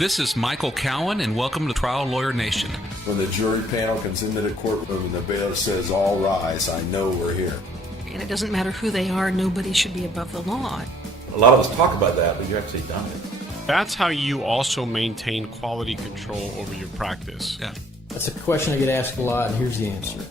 This is Michael Cowen, and welcome to Trial Lawyer Nation. When the jury panel comes into the courtroom and the bailiff says, "All rise," I know we're here. And it doesn't matter who they are, nobody should be above the law. A lot of us talk about that, but you've actually done it. That's how you also maintain quality control over your practice. Yeah. That's a question I get asked a lot, and here's the answer.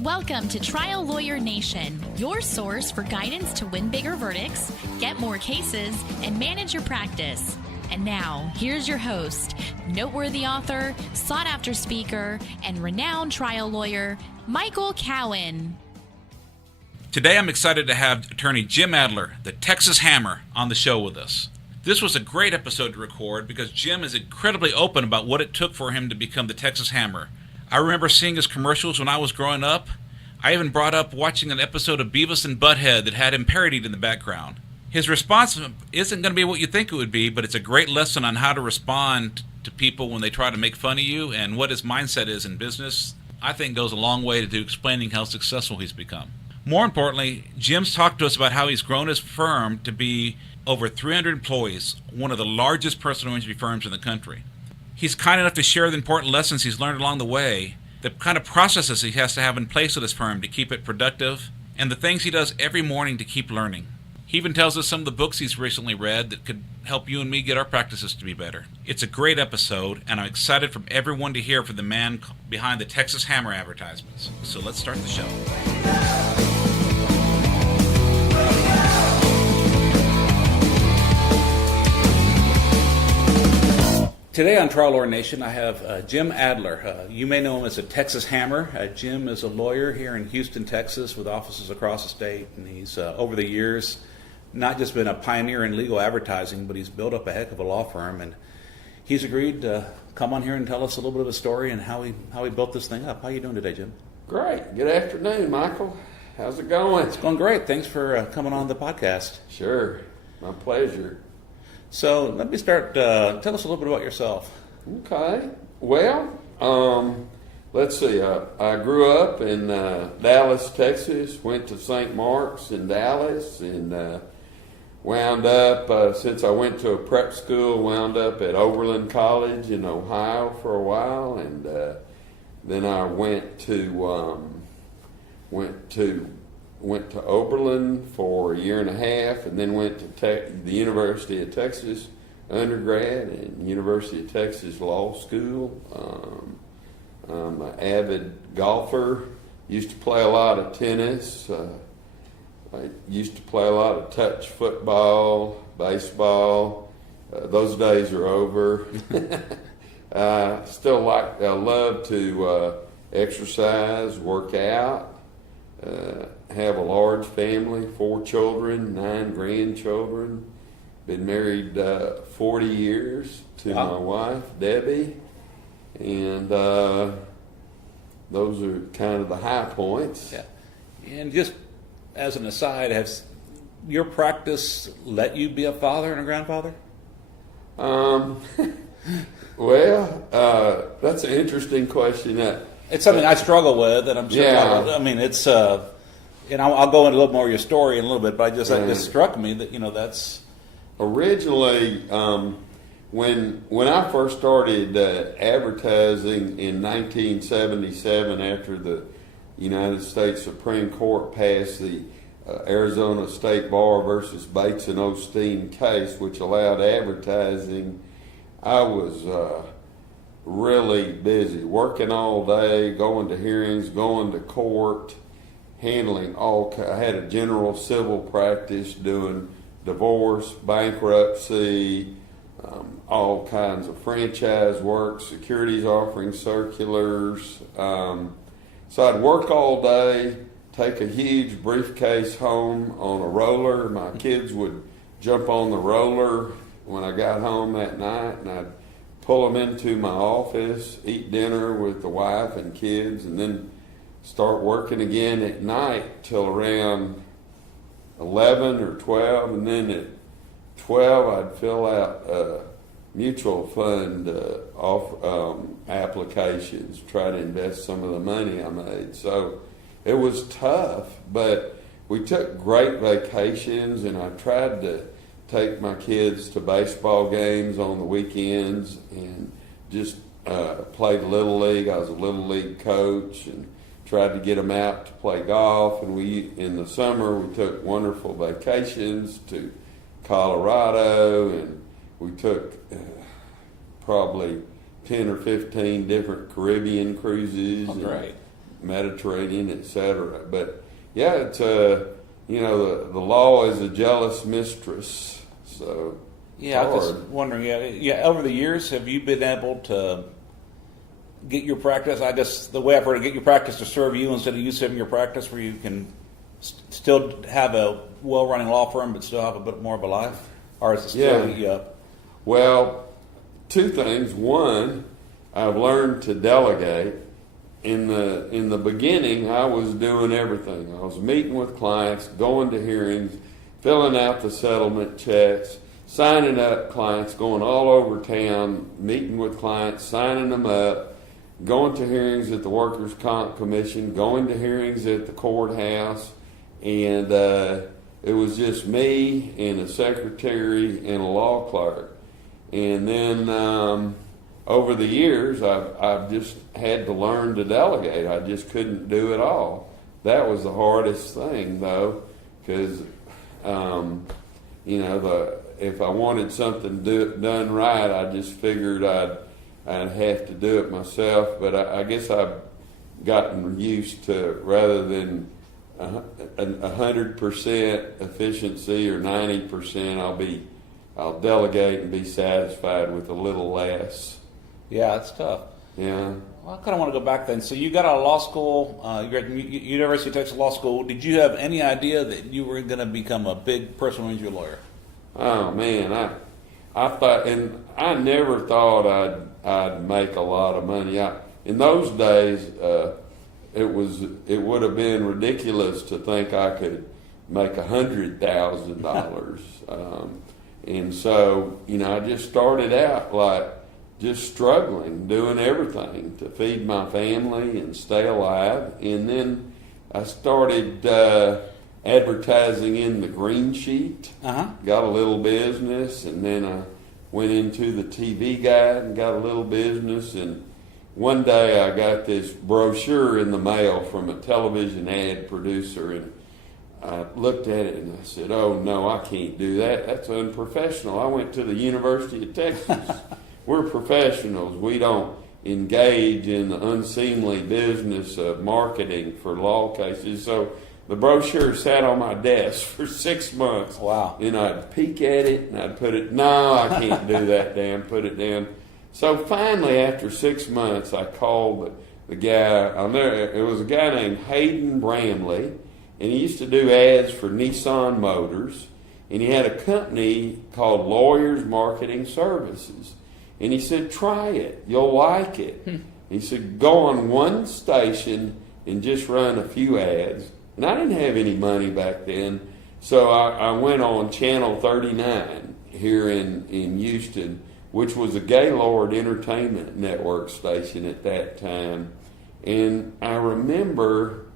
Welcome to Trial Lawyer Nation, your source for guidance to win bigger verdicts, get more cases, and manage your practice. And now, here's your host, noteworthy author, sought-after speaker, and renowned trial lawyer, Michael Cowen. Today I'm excited to have attorney Jim Adler, the Texas Hammer, on the show with us. This was a great episode to record because Jim is incredibly open about what it took for him to become the Texas Hammer. I remember seeing his commercials when I was growing up. I even brought up watching an episode of Beavis and Butthead that had him parodied in the background. His response isn't going to be what you think it would be, but it's a great lesson on how to respond to people when they try to make fun of you and what his mindset is in business. I think goes a long way to explaining how successful he's become. More importantly, Jim's talked to us about how he's grown his firm to be over 300 employees, one of the largest personal injury firms in the country. He's kind enough to share the important lessons he's learned along the way, the kind of processes he has to have in place at his firm to keep it productive, and the things he does every morning to keep learning. He even tells us some of the books he's recently read that could help you and me get our practices to be better. It's a great episode, and I'm excited for everyone to hear from the man behind the Texas Hammer advertisements. So let's start the show. Today on Trial Lawyer Nation, I have Jim Adler. You may know him as the Texas Hammer. Jim is a lawyer here in Houston, Texas, with offices across the state, and he's, over the years, not just been a pioneer in legal advertising, but he's built up a heck of a law firm, and he's agreed to come on here and tell us a little bit of a story and how he built this thing up. How you doing today, Jim? Great. Good afternoon, Michael. How's it going? It's going great. Thanks for coming on the podcast. Sure. My pleasure. So let me start. Tell us a little bit about yourself. Okay. Well, let's see. I grew up in Dallas, Texas. Went to St. Mark's in Dallas, and wound up, since I went to a prep school, wound up at Oberlin College in Ohio for a while, and then I went to Oberlin for a year and a half, and then went to the University of Texas undergrad and University of Texas Law School. I'm an avid golfer. Used to play a lot of tennis. I used to play a lot of touch football, baseball. Those days are over. I love to exercise, work out, have a large family, 4 children, 9 grandchildren. Been married 40 years to my wife, Debbie. And those are kind of the high points. Yeah. And just as an aside, has your practice let you be a father and a grandfather? Well, that's an interesting question. It's something I struggle with, and I'm sure. Yeah. I mean, it's and I'll go into a little more of your story in a little bit, but it just struck me that that's originally when I first started advertising in 1977, after the United States Supreme Court passed the Arizona State Bar versus Bates and Osteen case, which allowed advertising. I was really busy, working all day, going to hearings, going to court, handling I had a general civil practice doing divorce, bankruptcy, all kinds of franchise work, securities offering circulars. So I'd work all day, take a huge briefcase home on a roller. My kids would jump on the roller when I got home that night, and I'd pull them into my office, eat dinner with the wife and kids, and then start working again at night till around 11 or 12, and then at 12 I'd fill out mutual fund applications, try to invest some of the money I made. So it was tough, but we took great vacations, and I tried to take my kids to baseball games on the weekends and just played Little League. I was a Little League coach and tried to get them out to play golf. And in the summer, we took wonderful vacations to Colorado, and we took probably 10 or 15 different Caribbean cruises. Oh, great. Mediterranean, etc. But yeah, it's the law is a jealous mistress. So yeah, I was hard. just wondering. Yeah. Over the years, have you been able to get your practice? I guess the way I've heard it, get your practice to serve you instead of you serving your practice, where you can still have a well-running law firm, but still have a bit more of a life. Or is it still? Yeah. Well, two things. One, I've learned to delegate. In the beginning, I was doing everything. I was meeting with clients, going to hearings, filling out the settlement checks, signing up clients, going all over town, meeting with clients, signing them up, going to hearings at the Workers' Comp Commission, going to hearings at the courthouse, and it was just me and a secretary and a law clerk. And then over the years, I've just had to learn to delegate. I just couldn't do it all. That was the hardest thing, though, because if I wanted something done right, I just figured I'd have to do it myself. But I guess I've gotten used to, rather than 100% efficiency or 90%, I'll delegate and be satisfied with a little less. Yeah, it's tough. Yeah. Well, I kind of want to go back then. So you got out of law school. You're at University of Texas Law School. Did you have any idea that you were going to become a big personal injury lawyer? Oh man, I thought, and I never thought I'd make a lot of money. In those days, it would have been ridiculous to think I could make $100,000. And so, I just started out like just struggling, doing everything to feed my family and stay alive. And then I started advertising in the Green Sheet, got a little business, and then I went into the TV Guide and got a little business. And one day I got this brochure in the mail from a television ad producer, and I looked at it and I said, oh no, I can't do that. That's unprofessional. I went to the University of Texas. We're professionals. We don't engage in the unseemly business of marketing for law cases. So the brochure sat on my desk for 6 months. Wow. And I'd peek at it and I'd put it, no, I can't do that, Dan, put it down. So finally, after 6 months, I called the guy. It was a guy named Hayden Bramley, and he used to do ads for Nissan Motors, and he had a company called Lawyers Marketing Services. And he said, try it. You'll like it. He said, go on one station and just run a few ads. And I didn't have any money back then, so I went on Channel 39 here in Houston, which was a Gaylord Entertainment Network station at that time. And I remember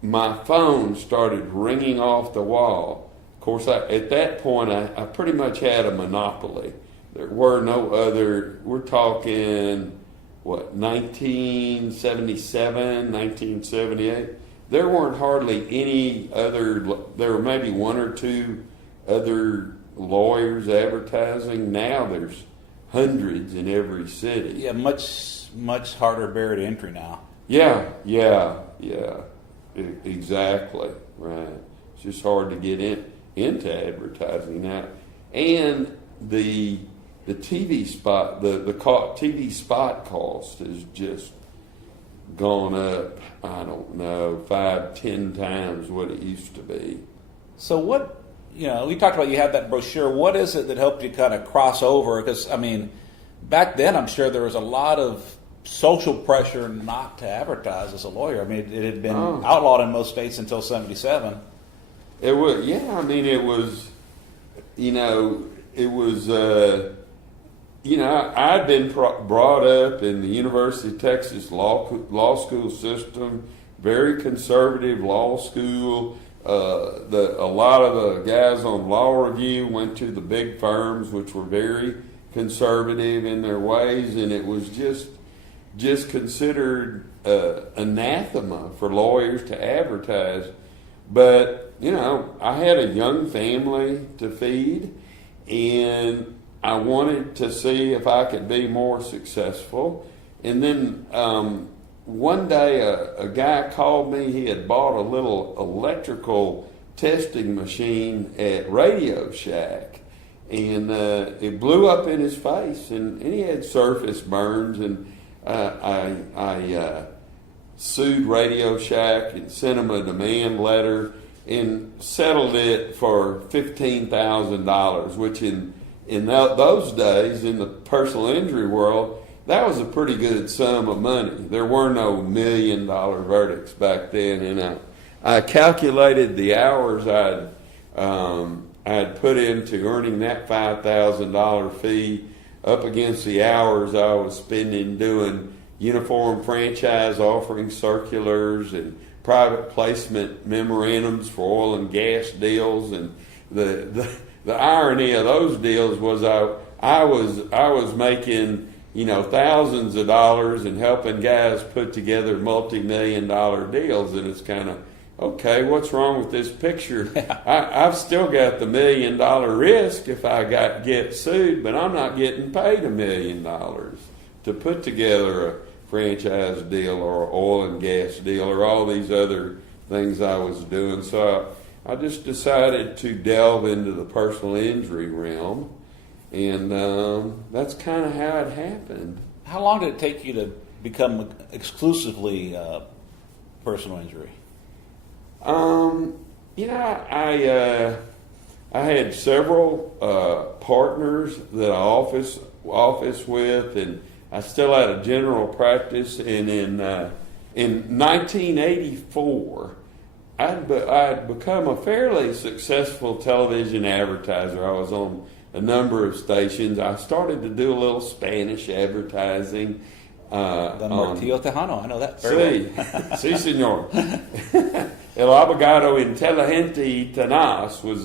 my phone started ringing off the wall. Of course, at that point, I pretty much had a monopoly. There were no other, we're talking, 1977, 1978. There weren't hardly any other, there were maybe one or two other lawyers advertising. Now there's hundreds in every city. Yeah, much harder barrier to entry now. Yeah, exactly, right. It's just hard to get into advertising now. And the TV spot, the TV spot cost has just gone up, I don't know, 5-10 times what it used to be. So what, we talked about you had that brochure. What is it that helped you kind of cross over? Because, back then I'm sure there was a lot of social pressure not to advertise as a lawyer. It had been outlawed in most states until 1977. It was, I'd been brought up in the University of Texas law school system, very conservative law school, a lot of the guys on law review went to the big firms, which were very conservative in their ways, and it was just considered anathema for lawyers to advertise. But, I had a young family to feed, and I wanted to see if I could be more successful. And then one day a guy called me. He had bought a little electrical testing machine at Radio Shack, and it blew up in his face, and he had surface burns. And I sued Radio Shack and sent him a demand letter and settled it for $15,000, which in those days in the personal injury world, that was a pretty good sum of money. There were no $1 million verdicts back then, and I calculated the hours I'd put into earning that $5,000 fee up against the hours I was spending doing uniform franchise offering circulars and private placement memorandums for oil and gas deals. And the irony of those deals was I was making thousands of dollars and helping guys put together multi-million-dollar deals, and it's kind of, okay, what's wrong with this picture? I've still got the $1 million risk if I get sued, but I'm not getting paid $1 million to put together a franchise deal or oil and gas deal or all these other things I was doing. So I just decided to delve into the personal injury realm, and that's kind of how it happened. How long did it take you to become exclusively personal injury? I had several partners that I office with, and I still had a general practice. And in 1984, I'd become a fairly successful television advertiser. I was on a number of stations. I started to do a little Spanish advertising. Don Martillo Tejano, I know that very well. Sí, señor. El abogado inteligente y tenaz was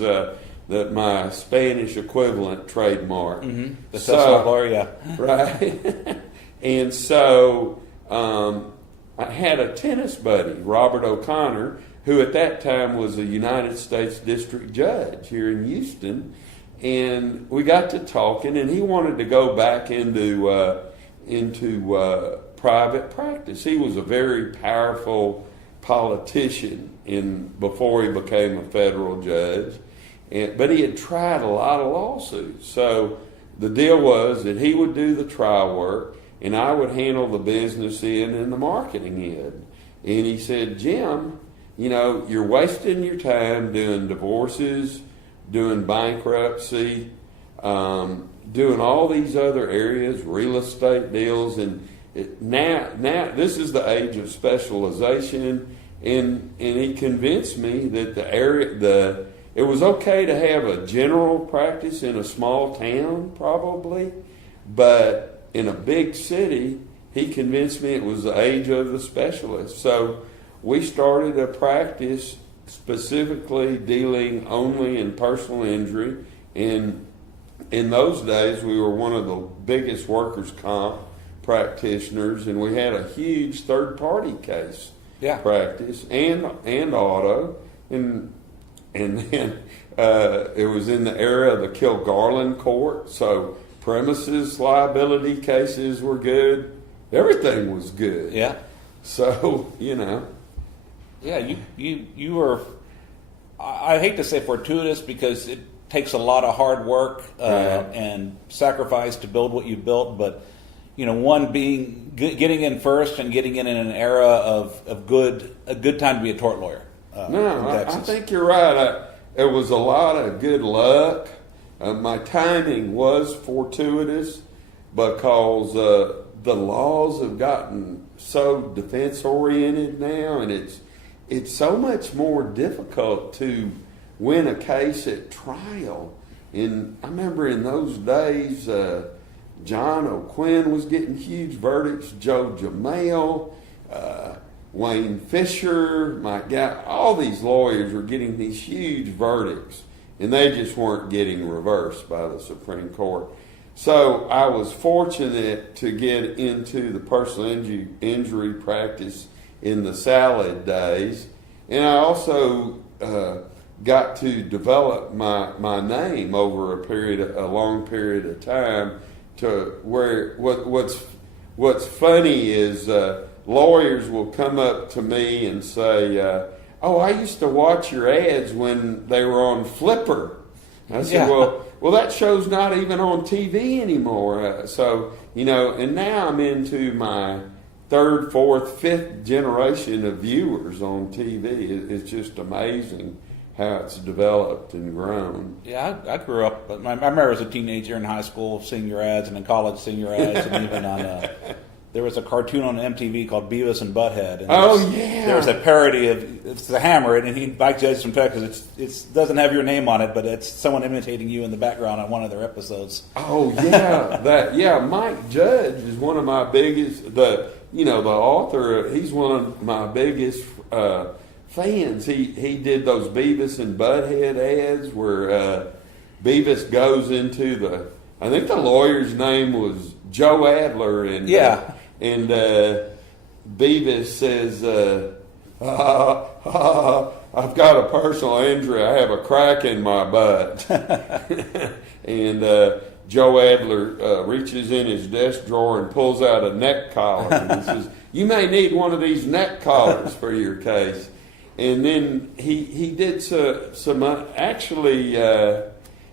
my Spanish equivalent trademark. Mm-hmm. The Gloria. Right. And so I had a tennis buddy, Robert O'Connor, who at that time was a United States District Judge here in Houston. And we got to talking, and he wanted to go back into private practice. He was a very powerful politician before he became a federal judge, but he had tried a lot of lawsuits. So the deal was that he would do the trial work, and I would handle the business end and the marketing end. And he said, Jim, you're wasting your time doing divorces, doing bankruptcy, doing all these other areas, real estate deals, and now this is the age of specialization, and he convinced me that it was okay to have a general practice in a small town, probably, but in a big city, he convinced me it was the age of the specialist. So we started a practice specifically dealing only in personal injury, and in those days, we were one of the biggest workers' comp practitioners, and we had a huge third-party case practice and auto, and then it was in the era of the Kilgarlin court, so premises liability cases were good. Everything was good. Yeah. So, Yeah, you were, I hate to say fortuitous because it takes a lot of hard work and sacrifice to build what you built, but one being getting in first and getting in an era of a good time to be a tort lawyer. I think you're right. It was a lot of good luck. My timing was fortuitous because the laws have gotten so defense oriented now, and it's so much more difficult to win a case at trial. And I remember in those days, John O'Quinn was getting huge verdicts, Joe Jamel, Wayne Fisher, my guy, all these lawyers were getting these huge verdicts, and they just weren't getting reversed by the Supreme Court. So I was fortunate to get into the personal injury practice in the salad days, and I also got to develop my name over a long period of time, to where what's funny is lawyers will come up to me and say, "Oh, I used to watch your ads when they were on Flipper." I said, "Well, that show's not even on TV anymore." So, and now I'm into my third, fourth, fifth generation of viewers on TV. It's just amazing how it's developed and grown. Yeah, I grew up. I remember as a teenager in high school seeing your ads, and in college seeing your ads, and even on. There was a cartoon on MTV called Beavis and Butthead. And there was a parody of it's the Hammer, and Mike Judge from Texas. It doesn't have your name on it, but it's someone imitating you in the background on one of their episodes. Oh yeah, Mike Judge is one of my biggest. The author. He's one of my biggest fans. He did those Beavis and Butthead ads where Beavis goes into I think the lawyer's name was Joe Adler, and Beavis says, "I've got a personal injury. I have a crack in my butt." And Joe Adler reaches in his desk drawer and pulls out a neck collar, and he says, "You may need one of these neck collars for your case." And then he did some actually.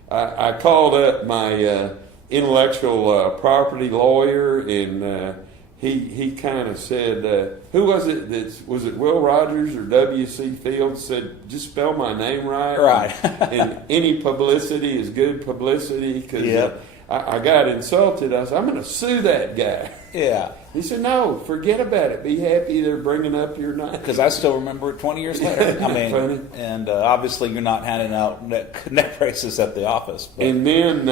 I called up my intellectual property lawyer, and he kind of said, "Who was it? Was it Will Rogers or W.C. Fields?" Said, "Just spell my name right." Right. And any publicity is good publicity, because I got insulted. I said, "I'm going to sue that guy." Yeah. He said, "No, forget about it. Be happy they're bringing up your name." Because I still remember it 20 years later. I mean, funny. And obviously you're not handing out neck braces at the office. But. And then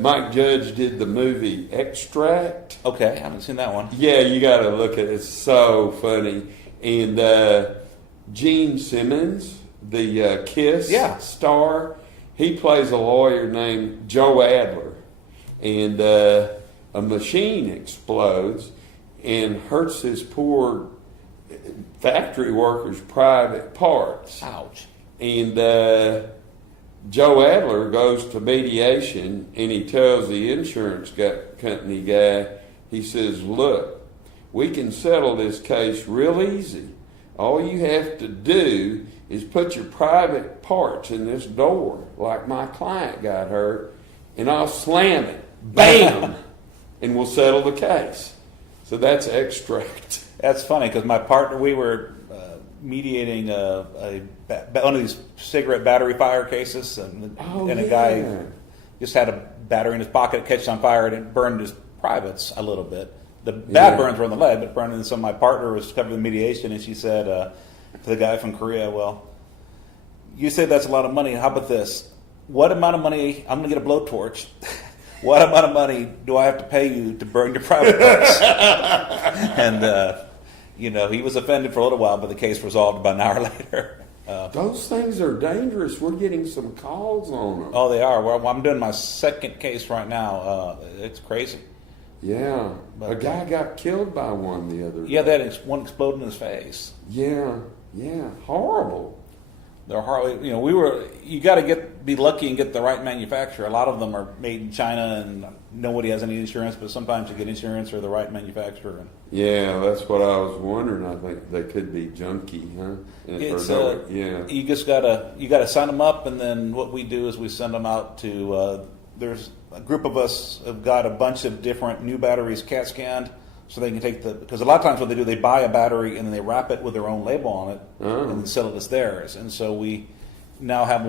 Mike Judge did the movie Extract. Okay, I haven't seen that one. Yeah, you got to look at it. It's so funny. And Gene Simmons, the Kiss star, he plays a lawyer named Joe Adler. And a machine explodes and hurts his poor factory workers' private parts. Ouch. And Joe Adler goes to mediation, and he tells the insurance company guy, he says, "Look, we can settle this case real easy. All you have to do is put your private parts in this door, like my client got hurt, and I'll slam it. Bam! And we'll settle the case." So that's Extract. That's funny, because my partner, we were mediating one of these cigarette battery fire cases, and a guy just had a battery in his pocket, catched on fire, and it burned his privates a little bit. The bad burns were on the leg, but burned. And so my partner was covering the mediation, and she said to the guy from Korea, "Well, you said that's a lot of money. How about this? What amount of money? I'm going to get a blowtorch. What amount of money do I have to pay you to burn your private parts?" And he was offended for a little while, but the case resolved about an hour later. Those things are dangerous. We're getting some calls on them. Oh, they are. Well, I'm doing my second case right now. It's crazy. Yeah. But a guy got killed by one the other day. Yeah, that one exploded in his face. Yeah. Horrible. They're horrible. You got to be lucky and get the right manufacturer. A lot of them are made in China, and nobody has any insurance, but sometimes you get insurance or the right manufacturer. Yeah, that's what I was wondering. I think they could be junky, huh? You just gotta sign them up, and then what we do is we send them out to. There's a group of us have got a bunch of different new batteries CAT scanned, so they can take because a lot of times what they do, they buy a battery and then they wrap it with their own label on it and sell it as theirs. And so we now have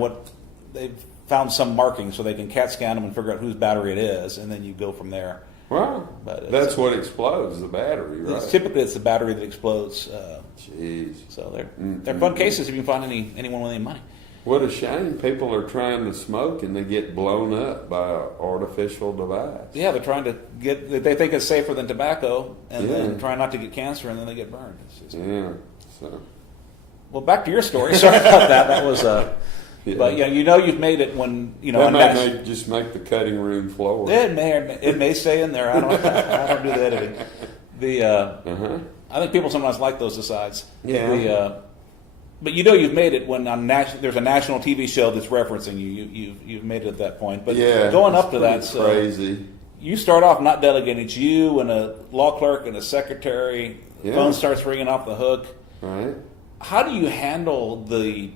they've found some marking so they can CAT scan them and figure out whose battery it is, and then you go from there. Wow, that's what explodes, the battery, right? Typically, it's the battery that explodes. Jeez. So they're fun cases if you can find anyone with any money. What a shame. People are trying to smoke and they get blown up by an artificial device. Yeah, they're trying to they think it's safer than tobacco, and Yeah. then try not to get cancer, and then they get burned. Yeah. So. Well, back to your story. Sorry about that. That was Yeah. But you've made it when That may just make the cutting room floor. It may stay in there. I don't do the editing. I think people sometimes like those asides. Yeah. But you've made it when there's a national TV show that's referencing you. You've made it at that point. But Yeah, going up it's to that, pretty crazy. you start off not delegating. It's you and a law clerk and a secretary. Yeah. Phone starts ringing off the hook. Right. How do you handle the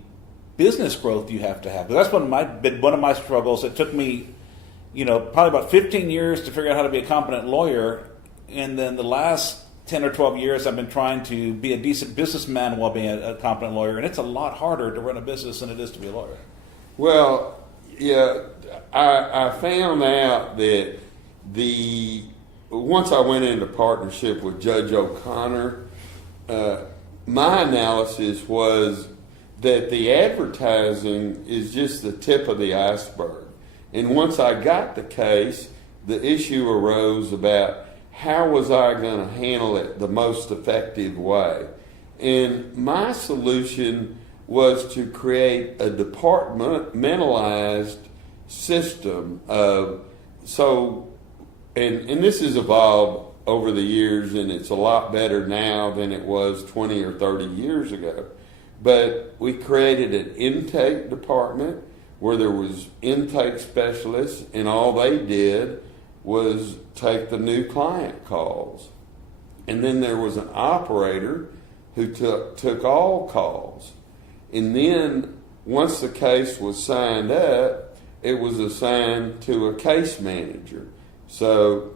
business growth you have to have? Because that's one of my struggles. It took me, probably about 15 years to figure out how to be a competent lawyer, and then the last 10 or 12 years I've been trying to be a decent businessman while being a competent lawyer, and it's a lot harder to run a business than it is to be a lawyer. Well, yeah, I found out that once I went into partnership with Judge O'Connor, my analysis was that the advertising is just the tip of the iceberg. And once I got the case, the issue arose about how was I going to handle it the most effective way. And my solution was to create a departmentalized system of, and this has evolved over the years, and it's a lot better now than it was 20 or 30 years ago. But we created an intake department where there was intake specialists, and all they did was take the new client calls. And then there was an operator who took all calls. And then once the case was signed up, it was assigned to a case manager. So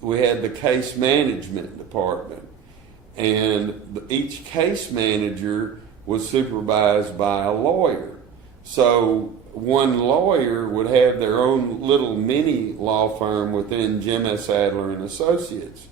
we had the case management department, and each case manager was supervised by a lawyer. So one lawyer would have their own little mini law firm within Jim Adler and Associates.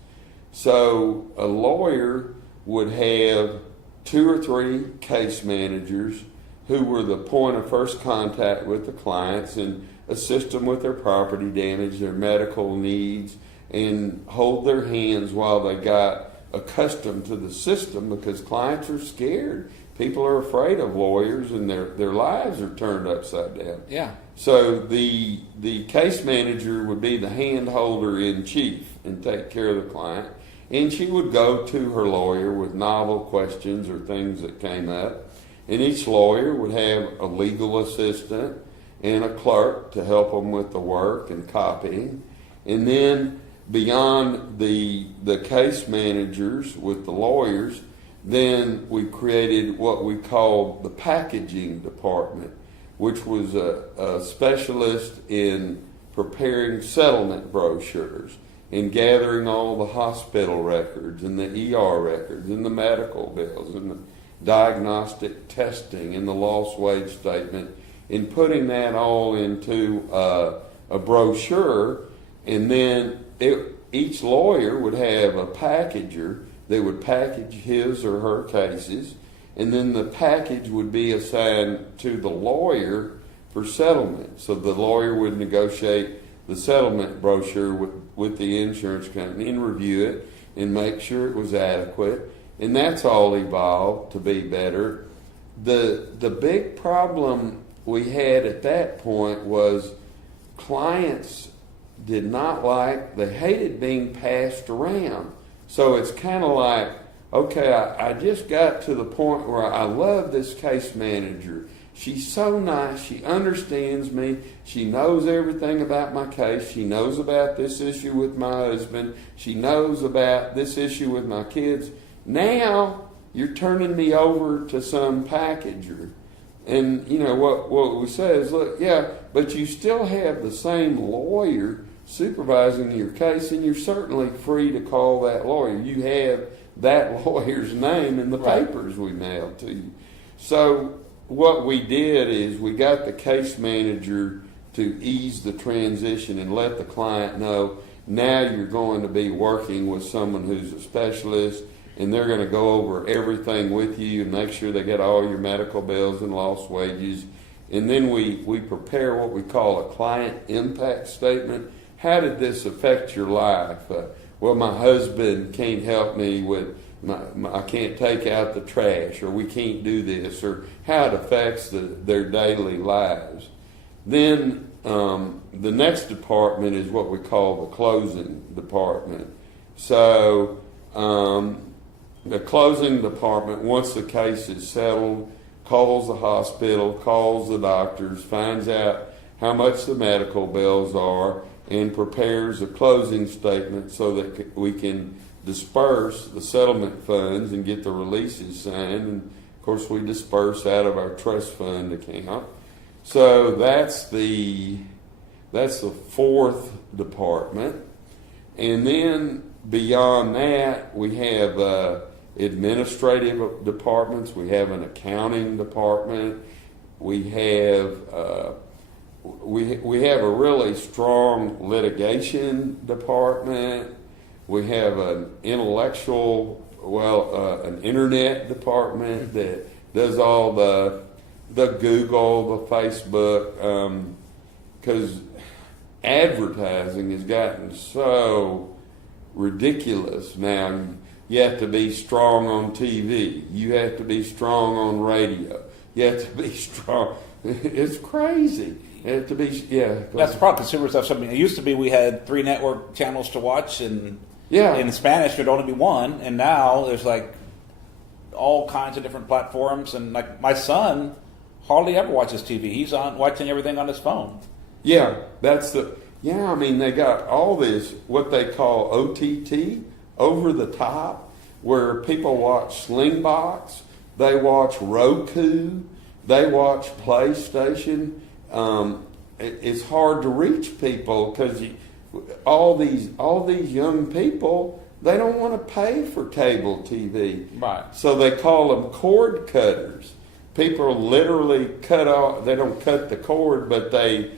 So a lawyer would have 2 or 3 case managers who were the point of first contact with the clients and assist them with their property damage, their medical needs, and hold their hands while they got accustomed to the system, because clients are scared. People are afraid of lawyers, and their lives are turned upside down. Yeah. So the case manager would be the hand holder in chief and take care of the client. And she would go to her lawyer with novel questions or things that came up. And each lawyer would have a legal assistant and a clerk to help them with the work and copying. And then beyond the case managers with the lawyers, then we created what we called the packaging department, which was a specialist in preparing settlement brochures and gathering all the hospital records and the ER records and the medical bills and the diagnostic testing and the lost wage statement, and putting that all into a brochure. And then each lawyer would have a packager that would package his or her cases, and then the package would be assigned to the lawyer for settlement. So the lawyer would negotiate the settlement brochure with the insurance company and review it and make sure it was adequate. And that's all evolved to be better. The big problem we had at that point was clients did not they hated being passed around. So it's kind of like, okay, I just got to the point where I love this case manager. She's so nice. She understands me. She knows everything about my case. She knows about this issue with my husband. She knows about this issue with my kids. Now you're turning me over to some packager. And, what we say is, look, yeah, but you still have the same lawyer supervising your case, and you're certainly free to call that lawyer. You have that lawyer's name in the papers we mailed to you. So what we did is we got the case manager to ease the transition and let the client know, now you're going to be working with someone who's a specialist, and they're going to go over everything with you and make sure they get all your medical bills and lost wages and then we prepare what we call a client impact statement. How did this affect your life? Well, my husband can't help me with I can't take out the trash, or we can't do this, or how it affects their daily lives. Then the next department is what we call the closing department. So the closing department, once the case is settled, calls the hospital, calls the doctors, finds out how much the medical bills are, and prepares a closing statement so that we can disperse the settlement funds and get the releases signed. And of course, we disperse out of our trust fund account. So that's the fourth department. And then beyond that, we have administrative departments. We have an accounting department. We have a really strong litigation department. We have an an internet department that does all the Google, the Facebook, because advertising has gotten so ridiculous now. You have to be strong on TV. You have to be strong on radio. You have to be strong. It's crazy. You have to be, That's the problem. Consumers have something. It used to be we had 3 network channels to watch, and in Spanish there'd only be one, and now there's like all kinds of different platforms. And like my son hardly ever watches TV. He's watching everything on his phone. Yeah, I mean, they got all this, what they call OTT, over the top, where people watch Slingbox, they watch Roku, they watch PlayStation. It's hard to reach people because all these young people, they don't want to pay for cable TV. Right. So they call them cord cutters. People literally cut off. They don't cut the cord, but they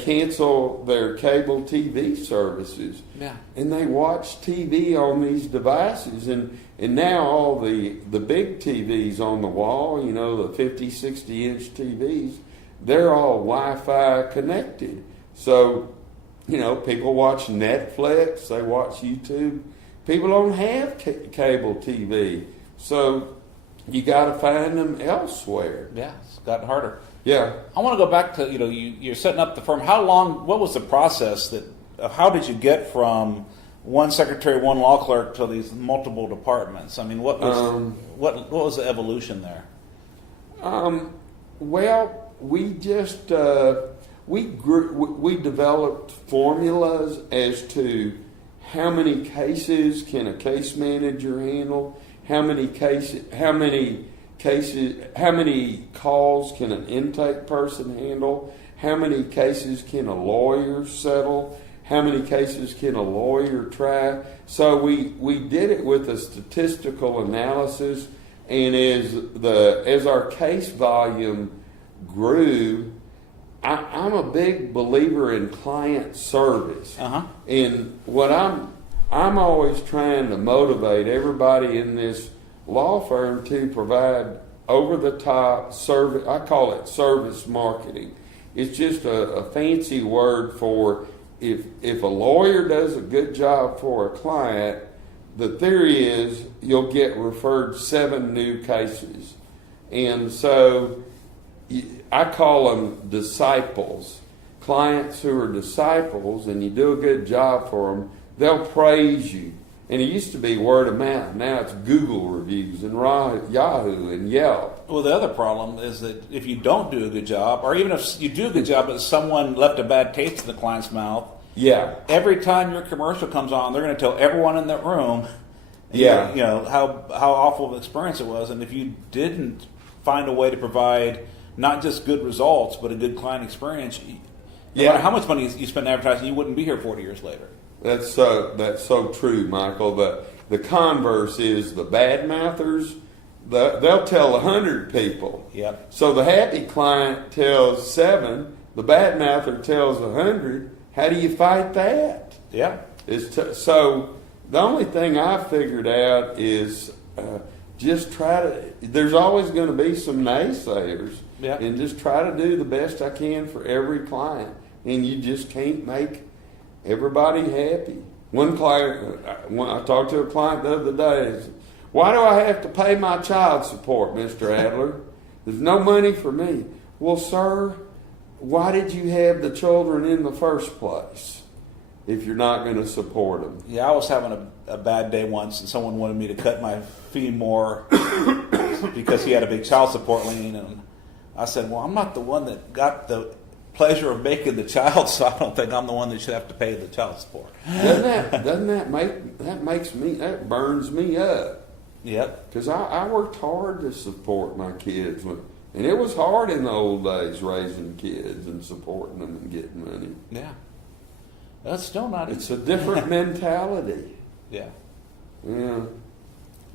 cancel their cable TV services. Yeah. And they watch TV on these devices. And now all the big TVs on the wall, the 50, 60-inch TVs, they're all Wi-Fi connected. So, people watch Netflix, they watch YouTube. People don't have cable TV. So you got to find them elsewhere. Yeah, it's gotten harder. Yeah. I want to go back to, you're setting up the firm. What was the process how did you get from one secretary, one law clerk to these multiple departments? I mean, what was the evolution there? Well, we just, we developed formulas as to how many cases can a case manager handle, how many calls can an intake person handle, how many cases can a lawyer settle, how many cases can a lawyer try. So we did it with a statistical analysis, and as our case volume grew, I'm a big believer in client service. And what I'm always trying to motivate everybody in this law firm to provide over-the-top service. I call it service marketing. It's just a fancy word for if a lawyer does a good job for a client, the theory is you'll get referred 7 new cases. And so I call them disciples. Clients who are disciples, and you do a good job for them, they'll praise you. And it used to be word of mouth. Now it's Google reviews and Yahoo and Yelp. Well, the other problem is that if you don't do a good job, or even if you do a good job but someone left a bad taste in the client's mouth, every time your commercial comes on, they're going to tell everyone in that room how awful of an experience it was. And if you didn't find a way to provide not just good results, but a good client experience, no matter how much money you spend advertising, you wouldn't be here 40 years later. That's so true, Michael. The converse is the bad mouthers. They'll tell 100 people. Yep. So the happy client tells 7. The bad mouther tells 100. How do you fight that? Yeah. So the only thing I figured out is just try to. There's always going to be some naysayers, Yeah. and just try to do the best I can for every client. And you just can't make everybody happy. One client, when I talked to a client the other day, said, "Why do I have to pay my child support, Mr. Adler? There's no money for me." Well, sir, why did you have the children in the first place if you're not going to support them? Yeah, I was having a bad day once, and someone wanted me to cut my fee more because he had a big child support lien, and I said, "Well, I'm not the one that got the pleasure of making the child, so I don't think I'm the one that should have to pay the child support." That burns me up. Yep. Because I worked hard to support my kids, and it was hard in the old days raising kids and supporting them and getting money. Yeah. That's still not It's easy. a different mentality. Yeah. Yeah.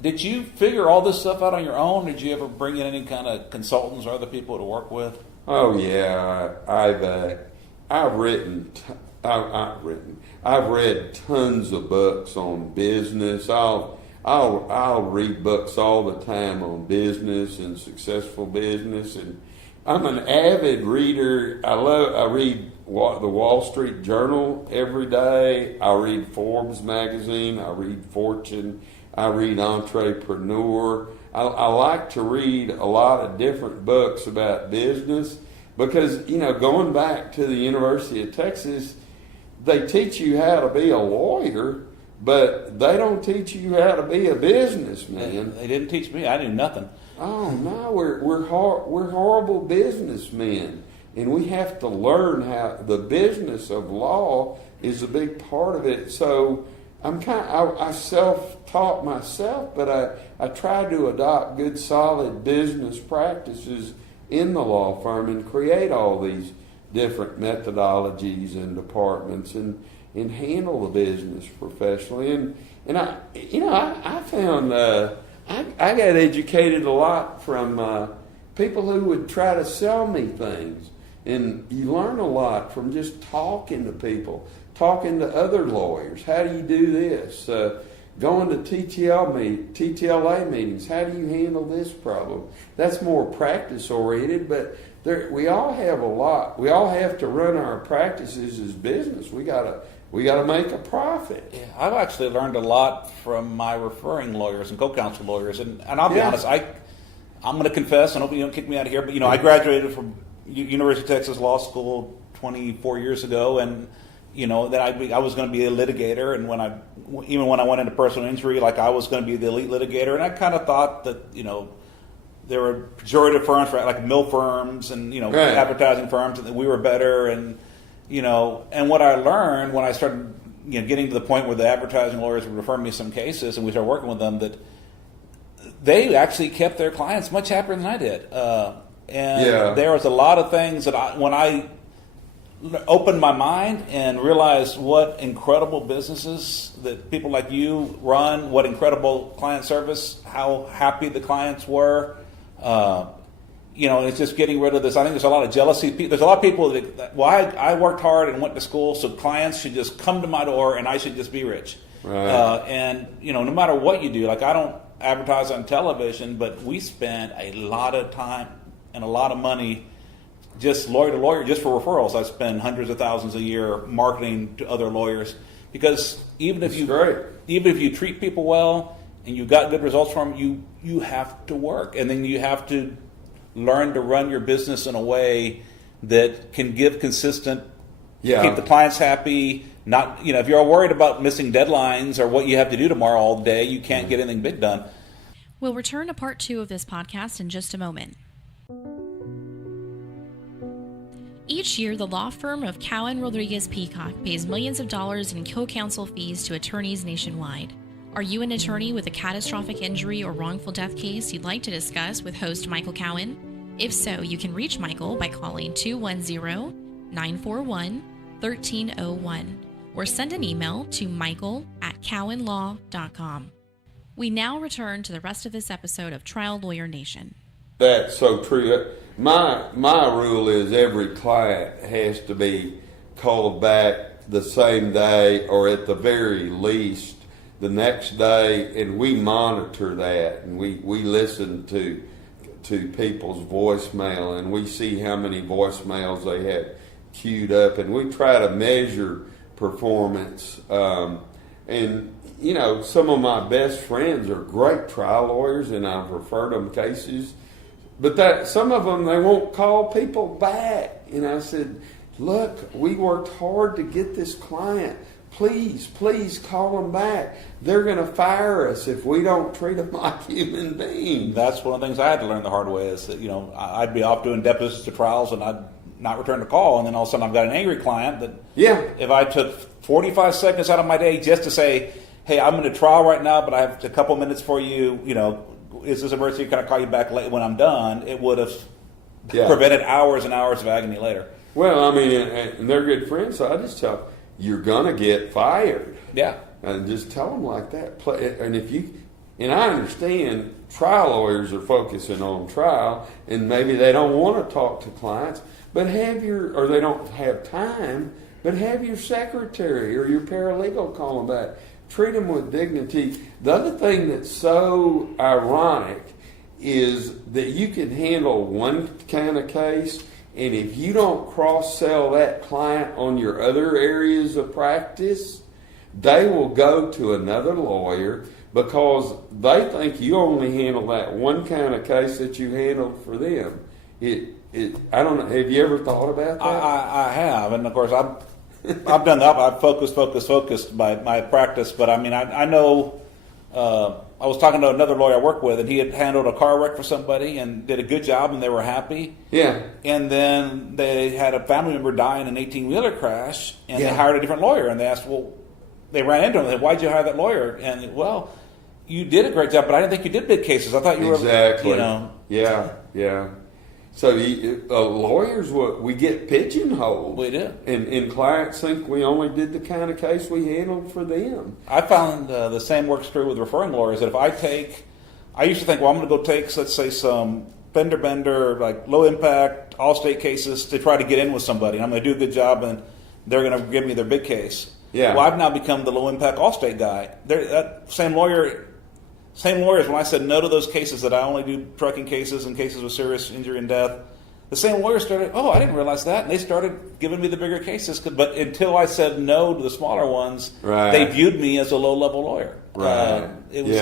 Did you figure all this stuff out on your own? Did you ever bring in any kind of consultants or other people to work with? Oh yeah, I've read tons of books on business. I'll read books all the time on business and successful business, and I'm an avid reader. I read the Wall Street Journal every day. I read Forbes magazine. I read Fortune. I read Entrepreneur. I like to read a lot of different books about business because, going back to the University of Texas, they teach you how to be a lawyer, but they don't teach you how to be a businessman. They didn't teach me. I knew nothing. Oh no, we're horrible businessmen, and we have to learn how the business of law is a big part of it. So I self-taught myself, but I try to adopt good, solid business practices in the law firm and create all these different methodologies and departments and handle the business professionally. And I found I got educated a lot from people who would try to sell me things, and you learn a lot from just talking to people. Talking to other lawyers, how do you do this? Going to TTLA meetings, how do you handle this problem? That's more practice oriented, but we all have a lot. We all have to run our practices as business. We gotta make a profit. Yeah, I've actually learned a lot from my referring lawyers and co-counsel lawyers, and I'll be honest, I'm going to confess, and hope you don't kick me out of here, but I graduated from University of Texas Law School 24 years ago, and that I was going to be a litigator, and even when I went into personal injury, like I was going to be the elite litigator, and I kind of thought that there were pejorative firms, right, like mill firms and right. advertising firms, and that we were better, and and what I learned when I started getting to the point where the advertising lawyers would refer me some cases, and we started working with them, that they actually kept their clients much happier than I did, and there was a lot of things that when I opened my mind and realized what incredible businesses that people like you run, what incredible client service, how happy the clients were. It's just getting rid of this. I think there's a lot of jealousy. There's a lot of people that I worked hard and went to school, so clients should just come to my door and I should just be rich. Right. No matter what you do, like I don't advertise on television, but we spend a lot of time and a lot of money just lawyer to lawyer, just for referrals. I spend hundreds of thousands a year marketing to other lawyers, because even if you treat people well and you got good results from them, you have to work, and then you have to learn to run your business in a way that can give consistent, keep the clients happy. Not if you're worried about missing deadlines or what you have to do tomorrow all day, you can't get anything big done. We'll return to part 2 of this podcast in just a moment. Each year, the law firm of Cowen Rodriguez Peacock pays millions of dollars in co-counsel fees to attorneys nationwide. Are you an attorney with a catastrophic injury or wrongful death case you'd like to discuss with host Michael Cowen? If so, you can reach Michael by calling 210-941-1301 or send an email to michael@cowenlaw.com. We now return to the rest of this episode of Trial Lawyer Nation. That's so true. My rule is every client has to be called back the same day, or at the very least the next day, and we monitor that, and we listen to people's voicemail, and we see how many voicemails they have queued up, and we try to measure performance. And you know, some of my best friends are great trial lawyers, and I've referred them cases, but that some of them, they won't call people back. And I said, look, we worked hard to get this client. Please call them back. They're going to fire us if we don't treat them like human beings. That's one of the things I had to learn the hard way, is that, you know, I'd be off doing depositions to trials and I'd not return the call, and then all of a sudden I've got an angry client that, if I took 45 seconds out of my day just to say, hey, I'm in a trial right now, but I have a couple minutes for you, you know, is this emergency? Can I call you back late when I'm done? It would have prevented hours and hours of agony later. Well, I mean, and they're good friends, so I just tell them, you're going to get fired. Yeah. And just tell them like that. And I understand trial lawyers are focusing on trial, and maybe they don't want to talk to clients, but or they don't have time, but have your secretary or your paralegal call them back. Treat them with dignity. The other thing that's so ironic is that you can handle one kind of case, and if you don't cross-sell that client on your other areas of practice, they will go to another lawyer because they think you only handle that one kind of case that you handled for them. I don't know. Have you ever thought about that? I have, and of course I've done that. I've focused my practice. But I mean, I know. I was talking to another lawyer I work with, and he had handled a car wreck for somebody and did a good job, and they were happy. Yeah. And then they had a family member die in an 18-wheeler crash, and they hired a different lawyer. And they asked, well, they ran into him. They said, why'd you hire that lawyer? And well, you did a great job, but I didn't think you did big cases. I thought you were, you know. Yeah. So lawyers, we get pigeonholed. We do. And clients think we only did the kind of case we handled for them. I found the same works true with referring lawyers, that if I used to think, well, I'm going to go take, let's say, some bender, like low impact, Allstate cases to try to get in with somebody. And I'm going to do a good job, and they're going to give me their big case. Yeah. Well, I've now become the low impact Allstate guy. That same lawyers, when I said no to those cases, that I only do trucking cases and cases with serious injury and death, the same lawyers started, I didn't realize that, and they started giving me the bigger cases. But until I said no to the smaller ones, they viewed me as a low-level lawyer. Right. It was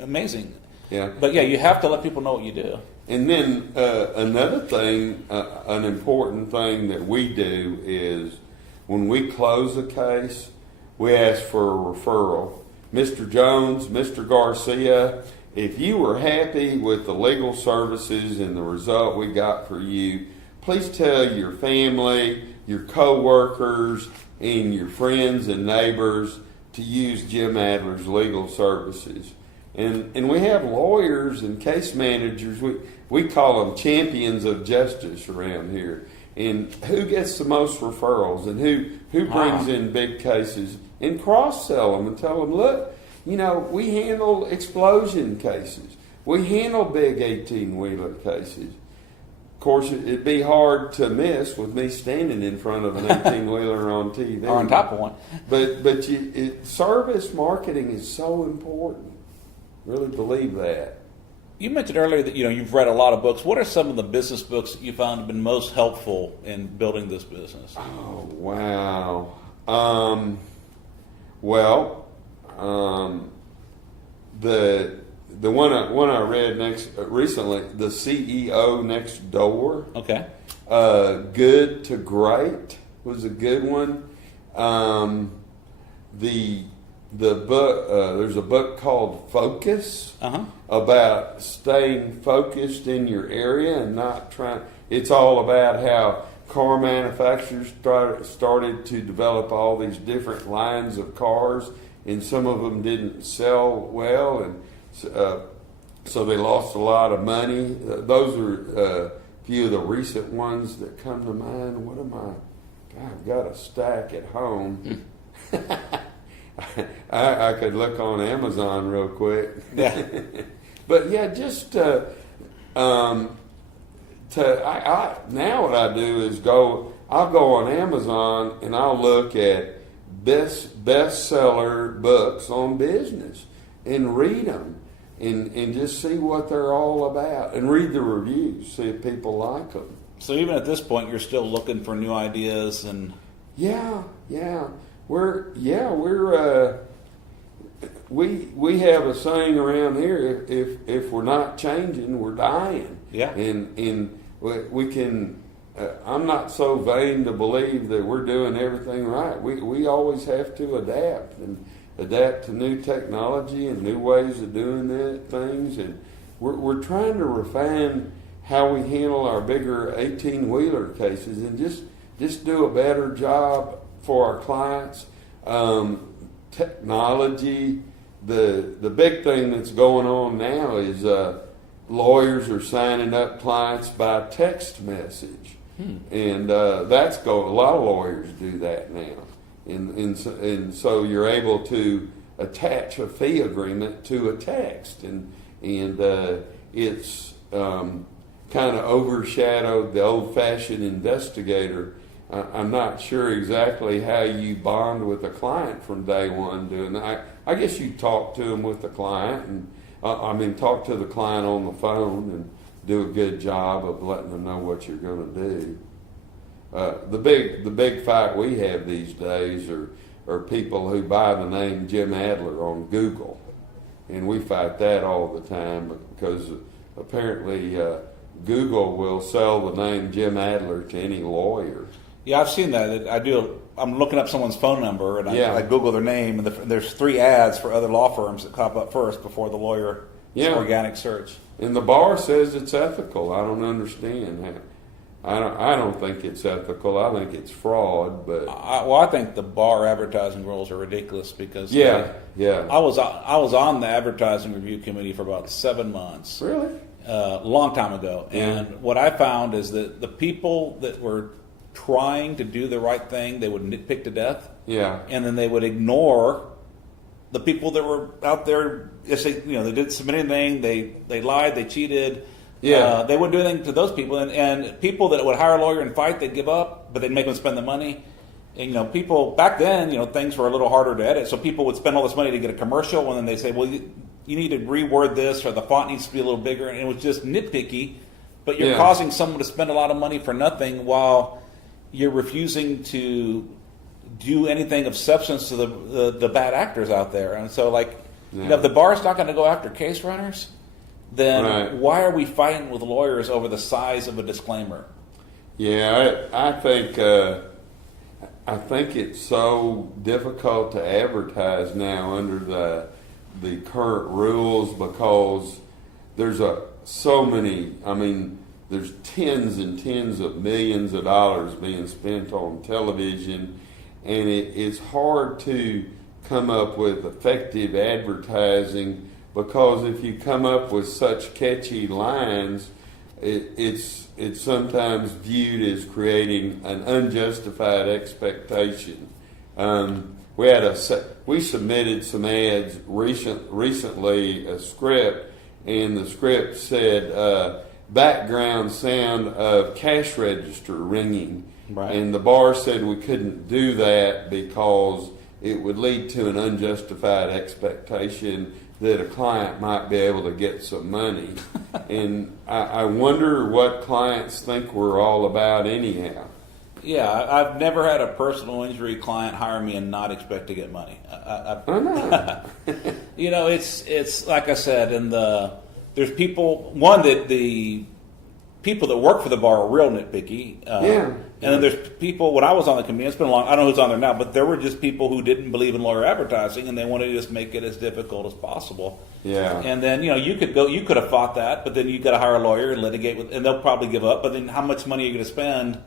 amazing. Yeah. But, you have to let people know what you do. And then another thing, an important thing that we do is when we close a case, we ask for a referral. Mr. Jones, Mr. Garcia, if you were happy with the legal services and the result we got for you, please tell your family, your co-workers, and your friends and neighbors to use Jim Adler's legal services. And we have lawyers and case managers, we call them champions of justice around here. And who gets the most referrals, and who brings in big cases, and cross-sell them and tell them, look, we handle explosion cases. We handle big 18-wheeler cases. Of course, it'd be hard to miss with me standing in front of an 18-wheeler on TV. Or on top of one. But service marketing is so important. Really believe that. You mentioned earlier that you've read a lot of books. What are some of the business books that you found have been most helpful in building this business? Oh, wow. The one I read recently, The CEO Next Door. Okay. Good to Great was a good one. The book, there's a book called Focus about staying focused in your area and not trying. It's all about how car manufacturers started to develop all these different lines of cars, and some of them didn't sell well, and so they lost a lot of money. Those are a few of the recent ones that come to mind. What am I? God, I've got a stack at home. I could look on Amazon real quick. Yeah. But yeah, just now what I do is I'll go on Amazon and I'll look at bestseller books on business and read them and just see what they're all about and read the reviews, see if people like them. So even at this point, you're still looking for new ideas and we have a saying around here: if we're not changing, we're dying. Yeah, and we can. I'm not so vain to believe that we're doing everything right. We always have to adapt to new technology and new ways of doing things, and we're trying to refine how we handle our bigger 18-wheeler cases and just do a better job for our clients. Technology, the big thing that's going on now is lawyers are signing up clients by text message. And that's a lot of lawyers do that now, and so you're able to attach a fee agreement to a text, and it's kind of overshadowed the old-fashioned investigator. I'm not sure exactly how you bond with a client from day one doing that. I guess you talk to them with the client, and talk to the client on the phone and do a good job of letting them know what you're going to do. The big fight we have these days are people who buy the name Jim Adler on Google, and we fight that all the time because apparently Google will sell the name Jim Adler to any lawyer. Yeah, I've seen that. I'm looking up someone's phone number, and I Google their name, and there's 3 ads for other law firms that pop up first before the lawyer organic search. And the bar says it's ethical. I don't understand how. I don't think it's ethical. I think it's fraud. But I think the bar advertising rules are ridiculous because I was on the advertising review committee for about 7 months. Really? A long time ago. And what I found is that the people that were trying to do the right thing, they would nitpick to death. Yeah. And then they would ignore the people that were out there. They didn't submit anything. They lied. They cheated. Yeah. They wouldn't do anything to those people. And people that would hire a lawyer and fight, they'd give up, but they'd make them spend the money. And people back then, things were a little harder to edit, so people would spend all this money to get a commercial, and then they say, well, you need to reword this, or the font needs to be a little bigger, and it was just nitpicky. But you're causing someone to spend a lot of money for nothing while you're refusing to do anything of substance to the bad actors out there. And so, if the bar's not going to go after case runners, then why are we fighting with lawyers over the size of a disclaimer? Yeah, I think it's so difficult to advertise now under the current rules because there's so many. There's tens and tens of millions of dollars being spent on television, and it's hard to come up with effective advertising because if you come up with such catchy lines, it's sometimes viewed as creating an unjustified expectation. We submitted some ads recently, a script, and the script said background sound of cash register ringing. Right. And the bar said we couldn't do that because it would lead to an unjustified expectation that a client might be able to get some money. And I wonder what clients think we're all about anyhow. Yeah, I've never had a personal injury client hire me and not expect to get money. I know. It's like I said, there's people, the people that work for the bar are real nitpicky. And then there's people, when I was on the committee, it's been long, I don't know who's on there now, but there were just people who didn't believe in lawyer advertising and they wanted to just make it as difficult as possible. Yeah. And then, you could have fought that, but then you got to hire a lawyer and litigate with, and they'll probably give up, but then how much money are you going to spend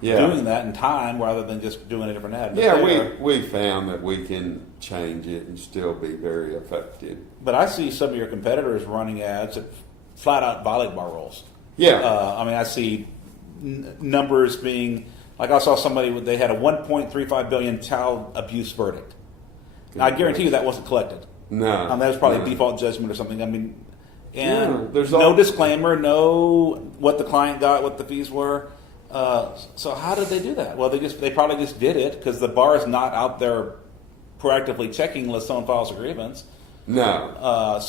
doing that in time rather than just doing a different ad? But we found that we can change it and still be very effective. But I see some of your competitors running ads that flat out violate bar rules. Yeah. I see numbers being, like I saw somebody, they had a $1.35 billion child abuse verdict. Now, I guarantee you that wasn't collected. No. That was probably a default judgment or something. There's no disclaimer, no what the client got, what the fees were. So how did they do that? Well, they probably just did it because the bar is not out there proactively checking unless someone files a grievance. No.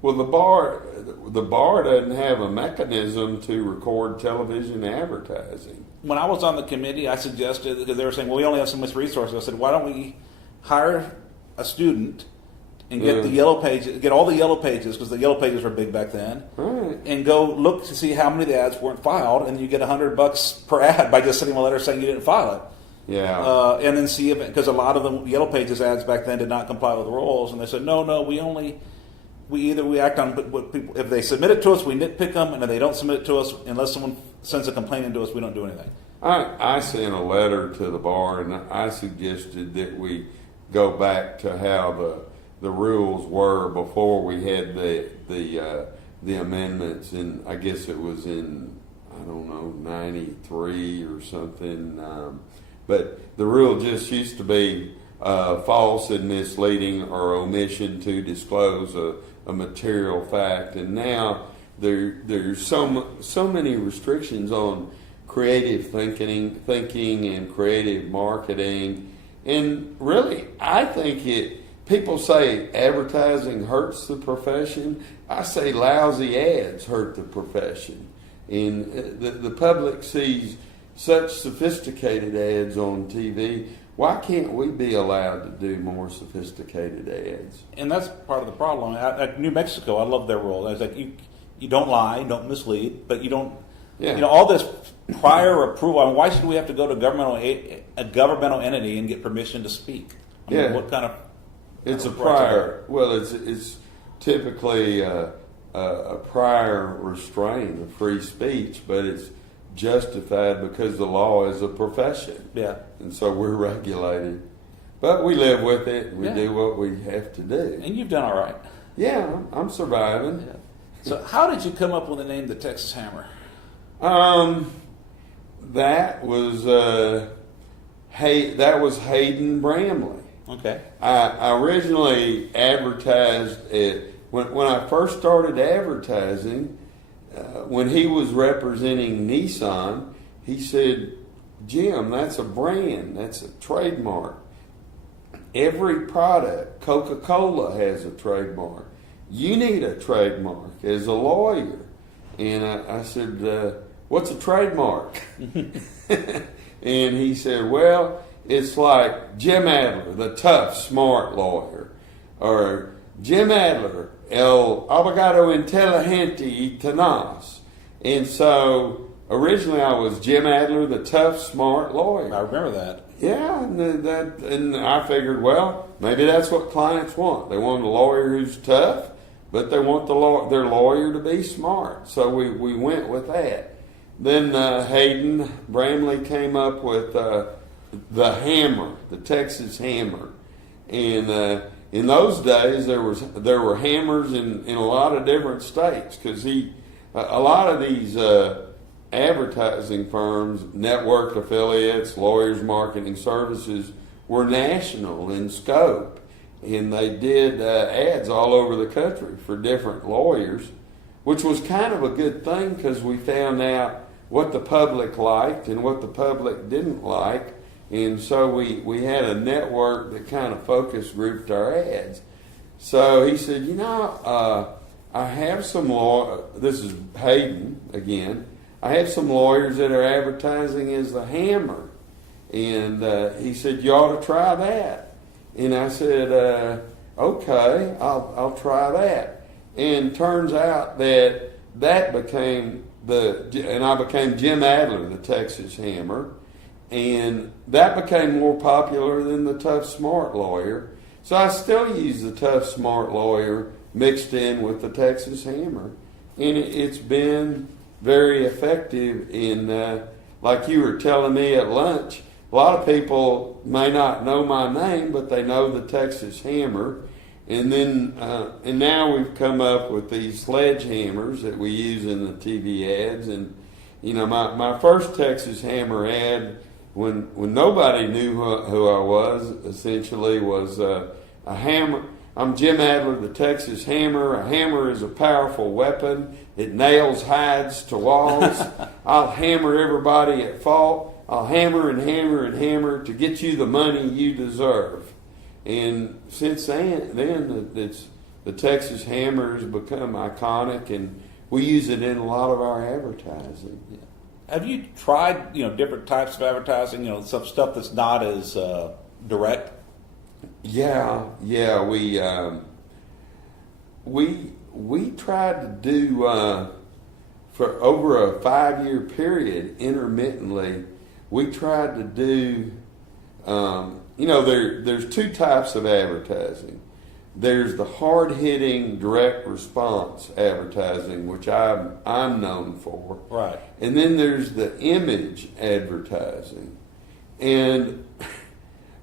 Well, the bar doesn't have a mechanism to record television advertising. When I was on the committee, I suggested, because they were saying, well, we only have so much resources. I said, why don't we hire a student and get the yellow pages, get all the yellow pages, because the yellow pages were big back then, Right. and go look to see how many of the ads weren't filed, and you get $100 per ad by just sending a letter saying you didn't file it. Yeah. And then see if, because a lot of the yellow pages ads back then did not comply with the rules, and they said, no, we act on what people, if they submit it to us, we nitpick them, and if they don't submit it to us, unless someone sends a complaint into us, we don't do anything. I sent a letter to the bar, and I suggested that we go back to how the rules were before we had the amendments, and I guess it was in, I don't know, 93 or something. But the rule just used to be false and misleading or omission to disclose a material fact, and now there's so many restrictions on creative thinking and creative marketing, and really, I think people say advertising hurts the profession. I say lousy ads hurt the profession, and the public sees such sophisticated ads on TV. Why can't we be allowed to do more sophisticated ads? And that's part of the problem. At New Mexico, I love their rule. It's like you don't lie, don't mislead, but you don't. Yeah. You know, all this prior approval. I mean, why should we have to go to a governmental entity and get permission to speak? I mean, what kind of? It's a prior. Well, it's typically a prior restraint of free speech, but it's justified because the law is a profession. Yeah. And so we're regulated. But we live with it. We do what we have to do. And you've done all right. Yeah, I'm surviving. Yeah. So how did you come up with the name the Texas Hammer? That was Hayden Bramley. Okay. I originally advertised it when I first started advertising. When he was representing Nissan, he said, "Jim, that's a brand. That's a trademark. Every product, Coca-Cola has a trademark. You need a trademark as a lawyer." And I said, "What's a trademark?" And he said, "Well, it's like Jim Adler, the tough, smart lawyer, or Jim Adler, el abogado inteligente y tenaz." And so originally I was Jim Adler, the tough, smart lawyer. I remember that. Yeah, and I figured, well, maybe that's what clients want. They want a lawyer who's tough, but they want their lawyer to be smart. So we went with that. Then Hayden Bramley came up with the hammer, the Texas Hammer, and in those days there were hammers in a lot of different states, because a lot of these advertising firms, network affiliates, lawyers marketing services were national in scope, and they did ads all over the country for different lawyers, which was kind of a good thing because we found out what the public liked and what the public didn't like. And so we had a network that kind of focus grouped our ads. So he said, I have some this is Hayden again, I have some lawyers that are advertising as the Hammer. And he said, you ought to try that. And I said, okay, I'll try that. And turns out that became and I became Jim Adler, the Texas Hammer. And that became more popular than the tough, smart lawyer. So I still use the tough, smart lawyer mixed in with the Texas Hammer. And it's been very effective in, like you were telling me at lunch, a lot of people may not know my name, but they know the Texas Hammer. And then, and now we've come up with these sledgehammers that we use in the TV ads. And, my first Texas Hammer ad, when nobody knew who I was, essentially was a hammer. I'm Jim Adler, the Texas Hammer. A hammer is a powerful weapon. It nails hides to walls. I'll hammer everybody at fault. I'll hammer and hammer and hammer to get you the money you deserve. And since then it's the Texas Hammer has become iconic, and we use it in a lot of our advertising. Yeah. Have you tried, different types of advertising? Some stuff that's not as direct. Yeah. We tried to do for over a 5-year period intermittently. We tried to do. There's two types of advertising. There's the hard-hitting, direct response advertising, which I'm known for. Right. And then there's the image advertising. And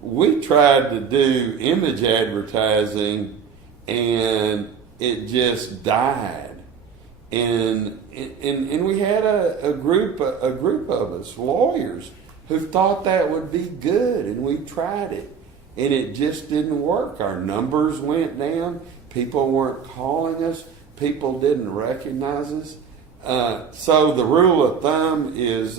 we tried to do image advertising, and it just died. And we had a group of us, lawyers, who thought that would be good, and we tried it. And it just didn't work. Our numbers went down. People weren't calling us. People didn't recognize us. So the rule of thumb is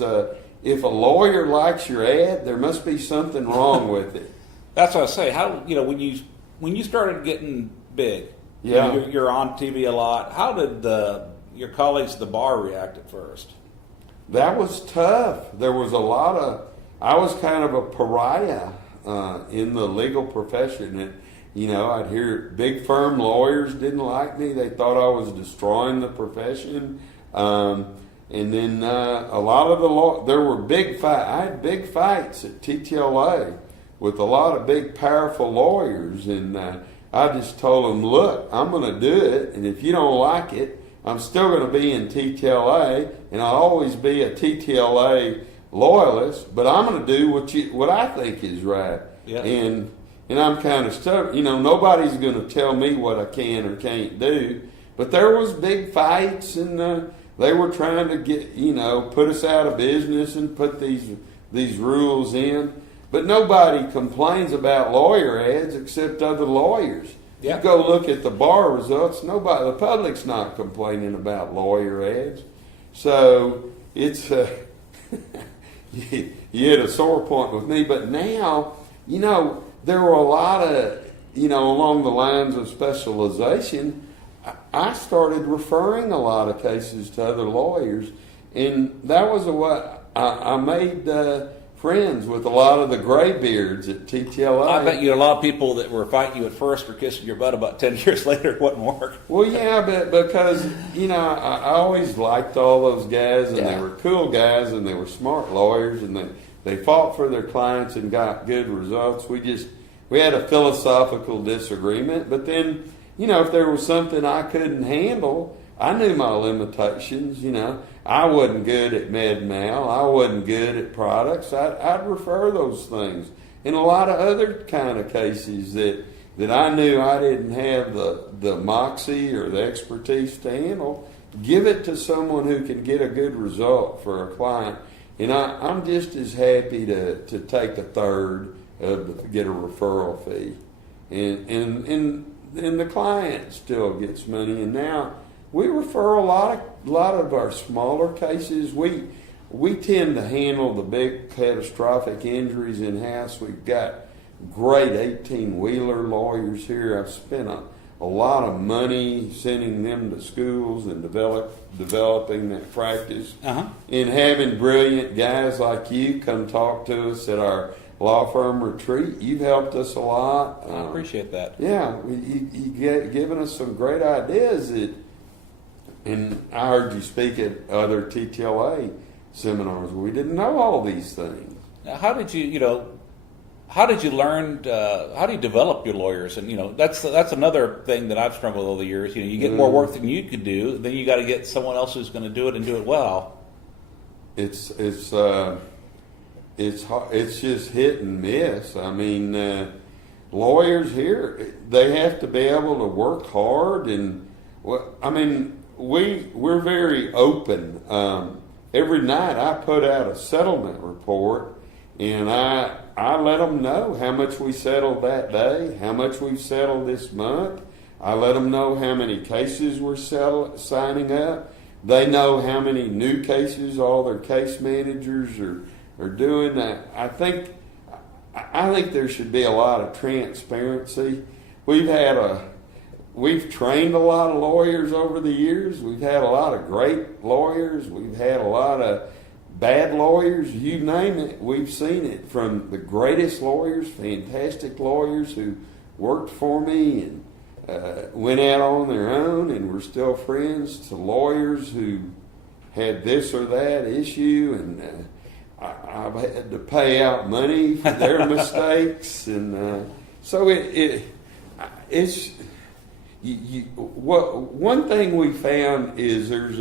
if a lawyer likes your ad, there must be something wrong with it. That's what I say. How when you started getting big, you're on TV a lot. How did your colleagues at the bar react at first? That was tough. There was a lot of. I was kind of a pariah in the legal profession. And, I'd hear big firm lawyers didn't like me. They thought I was destroying the profession. And then a lot of there were big fights. I had big fights at TTLA with a lot of big, powerful lawyers. And I just told them, look, I'm going to do it. And if you don't like it, I'm still going to be in TTLA. And I'll always be a TTLA loyalist, but I'm going to do what I think is right. Yeah. And I'm kind of stuck. Nobody's going to tell me what I can or can't do. But there was big fights, and they were trying to get put us out of business and put these rules in. But nobody complains about lawyer ads except other lawyers. Yeah. You go look at the bar results. The public's not complaining about lawyer ads. So it's you hit a sore point with me. But now, there were a lot of, along the lines of specialization, I started referring a lot of cases to other lawyers. And that was what I made friends with a lot of the graybeards at TTLA. I bet you a lot of people that were fighting you at first were kissing your butt about 10 years later. It wouldn't work. Well, yeah, but because, I always liked all those guys, and they were cool guys, and they were smart lawyers, and they fought for their clients and got good results. We had a philosophical disagreement, but then, if there was something I couldn't handle, I knew my limitations. I wasn't good at med mal. I wasn't good at products. I'd refer those things. In a lot of other kind of cases that I knew I didn't have the moxie or the expertise to handle, give it to someone who can get a good result for a client. And I'm just as happy to take a third of get a referral fee, and the client still gets money. And now we refer a lot of our smaller cases. We tend to handle the big catastrophic injuries in-house. We've got great 18-wheeler lawyers here. I've spent a lot of money sending them to schools and developing that practice. And having brilliant guys like you come talk to us at our law firm retreat. You've helped us a lot. I appreciate that. Yeah, you've given us some great ideas. And I heard you speak at other TTLA seminars. We didn't know all these things. Now, how did you learn? How do you develop your lawyers? And that's another thing that I've struggled with over the years. You get more work than you could do, then you got to get someone else who's going to do it and do it well. It's just hit and miss. I mean, lawyers here, they have to be able to work hard, and we're very open. Every night I put out a settlement report, and I I let them know how much we settled that day, how much we've settled this month. I let them know how many cases we're signing up. They know how many new cases all their case managers are doing. I think there should be a lot of transparency. We've trained a lot of lawyers over the years. We've had a lot of great lawyers. We've had a lot of bad lawyers. You name it, we've seen it. From the greatest lawyers, fantastic lawyers who worked for me and went out on their own and were still friends, to lawyers who had this or that issue, and I've had to pay out money for their mistakes, and so it's one thing we found is there's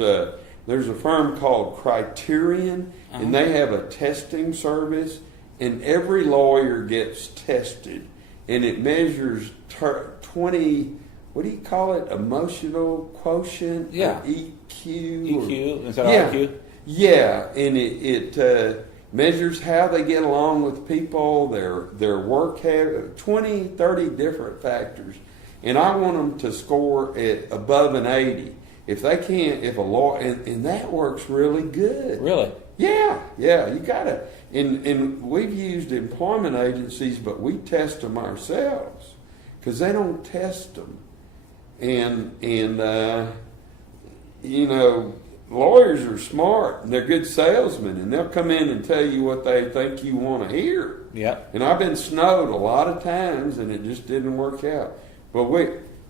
a firm called Criterion, and they have a testing service, and every lawyer gets tested, and it measures 20, what do you call it, emotional quotient? Yeah. Or EQ? EQ, is that yeah. IQ? Yeah, and it measures how they get along with people, their work habit, 20, 30 different factors. And I want them to score at above an 80. If they can't, if a law, and that works really good. Really? Yeah, you gotta, and we've used employment agencies, but we test them ourselves because they don't test them. And you know, lawyers are smart and they're good salesmen, and they'll come in and tell you what they think you want to hear. Yeah. And I've been snowed a lot of times, and it just didn't work out. But we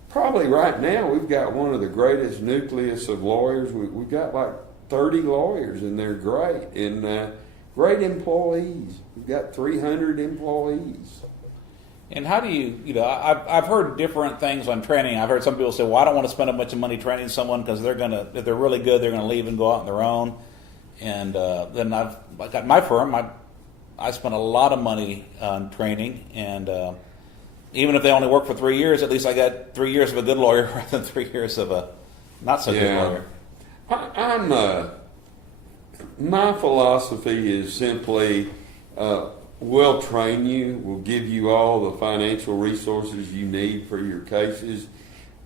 probably right now we've got one of the greatest nucleus of lawyers. We've got like 30 lawyers, and they're great, and great employees. We've got 300 employees. And how do you know, I've heard different things on training. I've heard some people say, well, I don't want to spend a bunch of money training someone because if they're really good, they're going to leave and go out on their own. And then I got my firm, I spent a lot of money on training, and even if they only work for 3 years, at least I got 3 years of a good lawyer rather than 3 years of a not so good lawyer. My philosophy is simply, we'll train you, we'll give you all the financial resources you need for your cases.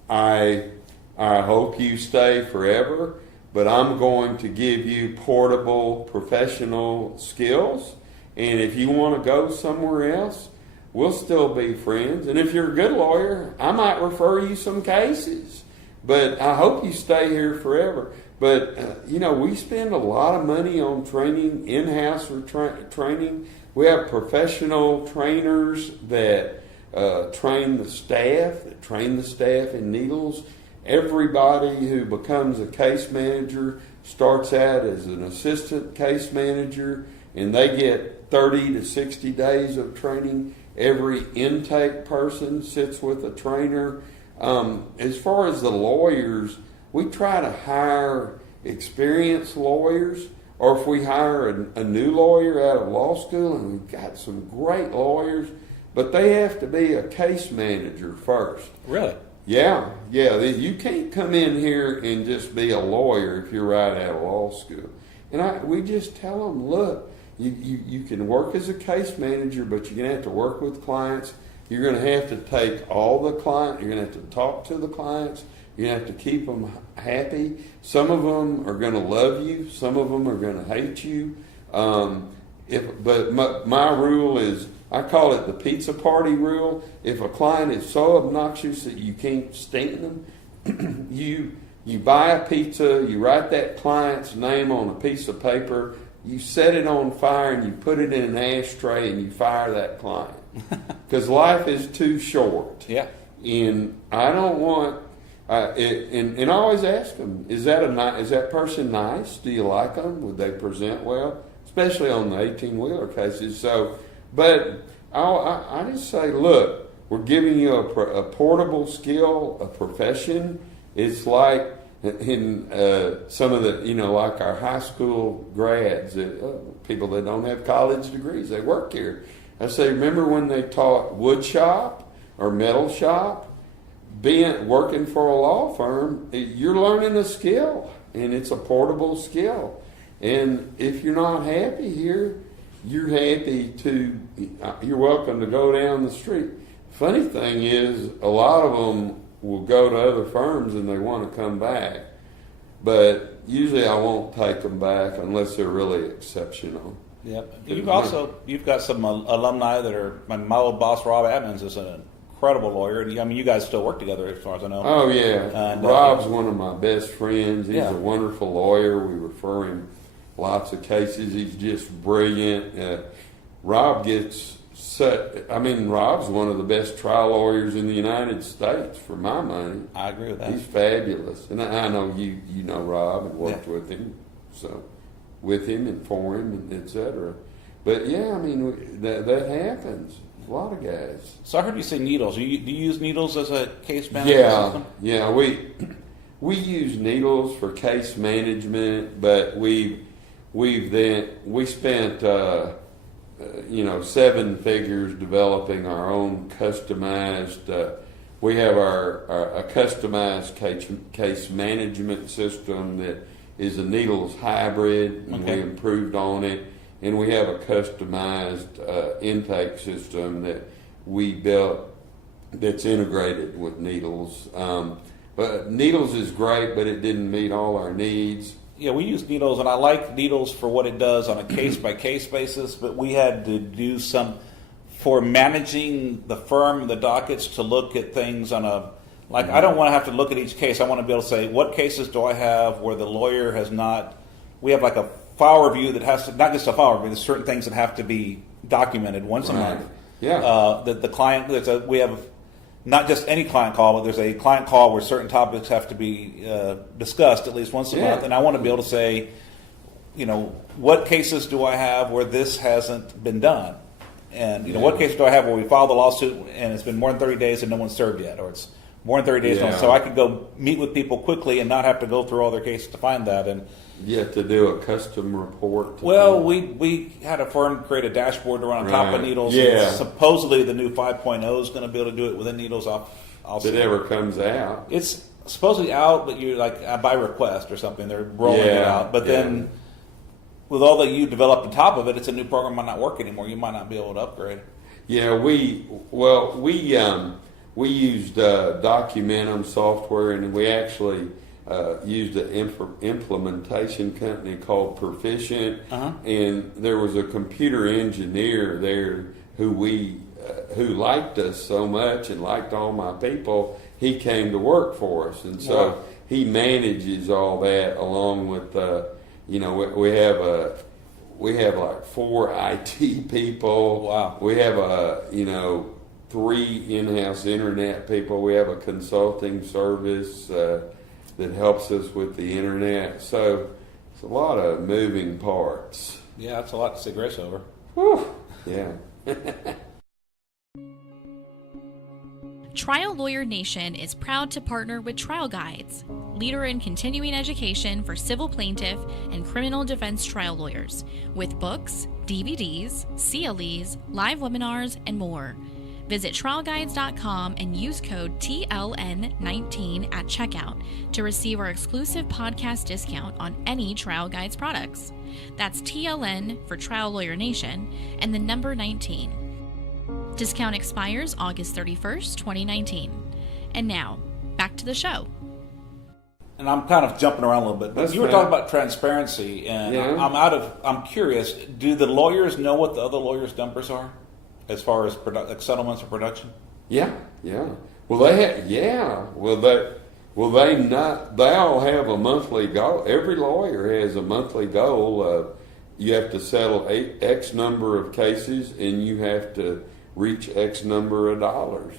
I hope you stay forever, but I'm going to give you portable professional skills, and if you want to go somewhere else, we'll still be friends. And if you're a good lawyer, I might refer you some cases, but I hope you stay here forever. But, you know, we spend a lot of money on training, in-house training. We have professional trainers that train the staff in needles. Everybody who becomes a case manager starts out as an assistant case manager, and they get 30 to 60 days of training. Every intake person sits with a trainer. As far as the lawyers, we try to hire experienced lawyers, or if we hire a new lawyer out of law school, and we've got some great lawyers, but they have to be a case manager first. Really? Yeah. You can't come in here and just be a lawyer if you're right out of law school. And we just tell them, look, you can work as a case manager, but you're going to have to work with clients. You're going to have to take all the clients. You're going to have to talk to the clients. You're going to have to keep them happy. Some of them are going to love you. Some of them are going to hate you. But my rule is, I call it the pizza party rule. If a client is so obnoxious that you can't stand them, you buy a pizza, you write that client's name on a piece of paper, you set it on fire, and you put it in an ashtray, and you fire that client. Because life is too short. Yeah. And I don't want... and I always ask them, is that person nice? Do you like them? Would they present well? Especially on the 18-wheeler cases. So, but I just say, look, we're giving you a portable skill, a profession. It's like in some of the, like our high school grads, people that don't have college degrees, they work here. I say, remember when they taught wood shop or metal shop? Working for a law firm, you're learning a skill, and it's a portable skill. And if you're not happy here, you're you're welcome to go down the street. Funny thing is, a lot of them will go to other firms and they want to come back, but usually I won't take them back unless they're really exceptional. Yep. You've got some alumni that are. My old boss Rob Adams is an incredible lawyer. I mean, you guys still work together as far as I know. Oh yeah, And, Rob's one of my best friends. He's Yeah. a wonderful lawyer. We refer him lots of cases. He's just brilliant. Rob gets set. I mean, Rob's one of the best trial lawyers in the United States for my money. I agree with that. He's fabulous, and I know you know Rob and worked with him, so with him and for him and etc. But yeah, I mean that happens. A lot of guys. So I heard you say needles. Do you use needles as a case management system? Yeah. We use needles for case management, but we spent 7 figures developing our own customized. We have a customized case management system that is a needles hybrid, and we improved on it. And we have a customized intake system that we built that's integrated with needles. But needles is great, but it didn't meet all our needs. Yeah, we use needles, and I like needles for what it does on a case-by-case basis, but we had to do some, for managing the firm, the dockets, to look at things on a, like, I don't want to have to look at each case. I want to be able to say, what cases do I have where the lawyer has not, we have like a file review that has to, not just a file review, there's certain things that have to be documented once a month. Yeah. The client, we have not just any client call, but there's a client call where certain topics have to be discussed at least once a month. And I want to be able to say, what cases do I have where this hasn't been done? And, what cases do I have where we filed the lawsuit and it's been more than 30 days and no one's served yet? Or it's more than 30 days. So I could go meet with people quickly and not have to go through all their cases to find that. And you have to do a custom report. We had a firm create a dashboard to run on top of needles. Yeah. And supposedly the new 5.0 is going to be able to do it within needles. If it ever comes out. It's supposedly out, but you're like by request or something. They're rolling it out. But then with all that you developed on top of it, it's a new program might not work anymore. You might not be able to upgrade. Yeah, we used Documentum software, and we actually used an implementation company called Proficient, and there was a computer engineer there who liked us so much and liked all my people. He came to work for us, and so he manages all that along with we have like 4 IT people. Wow. We have 3 in-house internet people. We have a consulting service that helps us with the internet. So it's a lot of moving parts. Yeah, that's a lot to say grace over. Whew. Yeah. Trial Lawyer Nation is proud to partner with Trial Guides, leader in continuing education for civil plaintiff and criminal defense trial lawyers, with books, DVDs, CLEs, live webinars, and more. Visit trialguides.com and use code TLN19 at checkout to receive our exclusive podcast discount on any Trial Guides products. That's TLN for Trial Lawyer Nation and the number 19. Discount expires August 31st, 2019. And now, back to the show. And I'm kind of jumping around a little bit, but That's you were fine. talking about transparency, and I'm curious, do the lawyers know what the other lawyers' numbers are as far as like settlements or production? Yeah. Well, they not. They all have a monthly goal. Every lawyer has a monthly goal of you have to settle X number of cases, and you have to reach X number of dollars.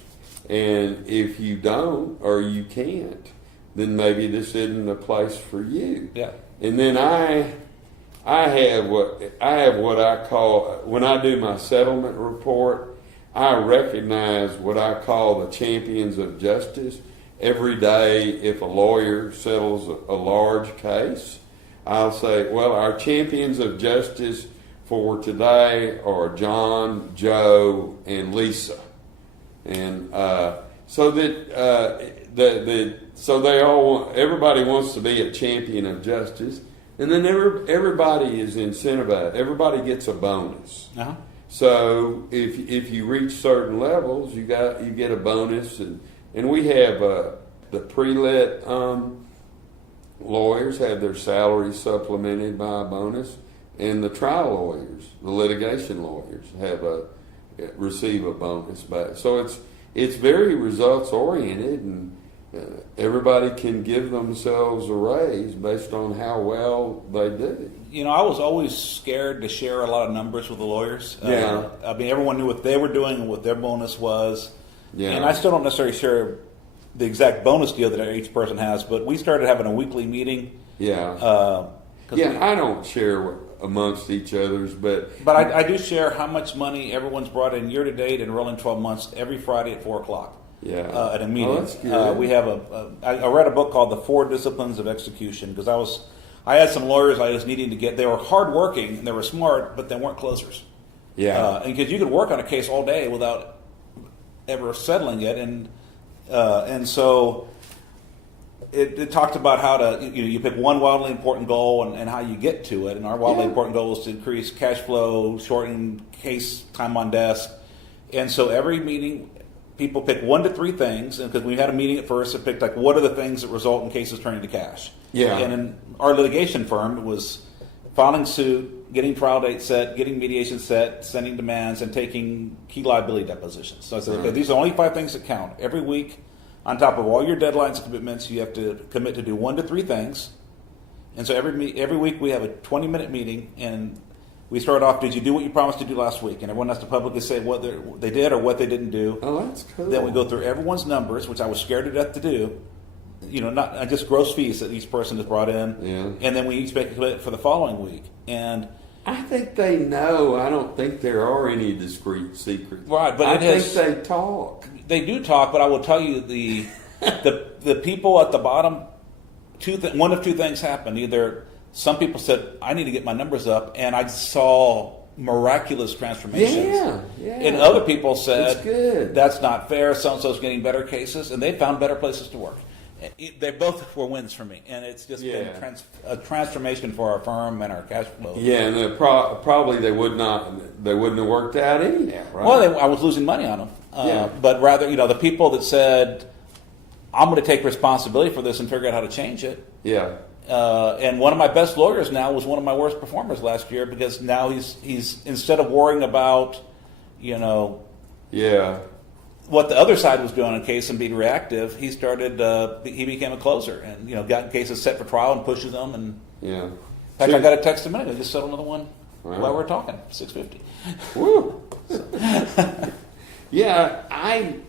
And if you don't or you can't, then maybe this isn't a place for you. Yeah. And then I have what I call, when I do my settlement report, I recognize what I call the champions of justice. Every day, if a lawyer settles a large case, I'll say, well, our champions of justice for today are John, Joe, and Lisa. And so that so they all everybody wants to be a champion of justice. and then everybody is incentivized. Everybody gets a bonus. Uh-huh. So if you reach certain levels, you get a bonus, and we have the pre-lit lawyers have their salaries supplemented by a bonus, and the trial lawyers, the litigation lawyers, receive a bonus back. So it's very results oriented, and everybody can give themselves a raise based on how well they do. You know, I was always scared to share a lot of numbers with the lawyers. Yeah. I mean, everyone knew what they were doing and what their bonus was. Yeah. And I still don't necessarily share the exact bonus deal that each person has, but we started having a weekly meeting. Yeah. I don't share amongst each others, but I do share how much money everyone's brought in year to date and rolling 12 months every Friday at 4 o'clock. Yeah. At a meeting. Oh, that's good. We have I read a book called The 4 Disciplines of Execution, because I had some lawyers I was needing to get. They were hardworking and they were smart, but they weren't closers. Yeah. And because you could work on a case all day without ever settling it, and so it talked about how to you pick one wildly important goal and how you get to it. And our wildly important goal is to increase cash flow, shorten case time on desk. And so every meeting, people pick 1 to 3 things, and because we had a meeting at first, it picked like what are the things that result in cases turning to cash. Yeah. And in our litigation firm, it was filing suit, getting trial date set, getting mediation set, sending demands, and taking key liability depositions. So I said, okay, these are only 5 things that count. Every week, on top of all your deadlines and commitments, you have to commit to do 1 to 3 things. And so every week we have a 20-minute meeting, and we start off, did you do what you promised to do last week? And everyone has to publicly say what they did or what they didn't do. Oh, that's cool. Then we go through everyone's numbers, which I was scared to death to do. Not just gross fees that each person has brought in. Yeah. And then we each make a commitment for the following week. And I think they know. I don't think there are any discrete secrets. Right, but I think they talk. They do talk, but I will tell you the people at the bottom, 1 of 2 things happened. Either some people said, I need to get my numbers up, and I saw miraculous transformations. Yeah. And other people said, that's good. That's not fair, so-and-so's getting better cases, and they found better places to work. They both were wins for me, and it's just been a transformation for our firm and our cash flow. Yeah, and probably they wouldn't have worked out anyhow, right? Well, I was losing money on them. But rather, the people that said, I'm going to take responsibility for this and figure out how to change it. Yeah. And one of my best lawyers now was one of my worst performers last year, because now he's instead of worrying about, what the other side was doing in a case and being reactive, he became a closer and got cases set for trial and pushes them. And in fact, I got a text a minute ago, just settled another one while we're talking, $650. Woo. Yeah, I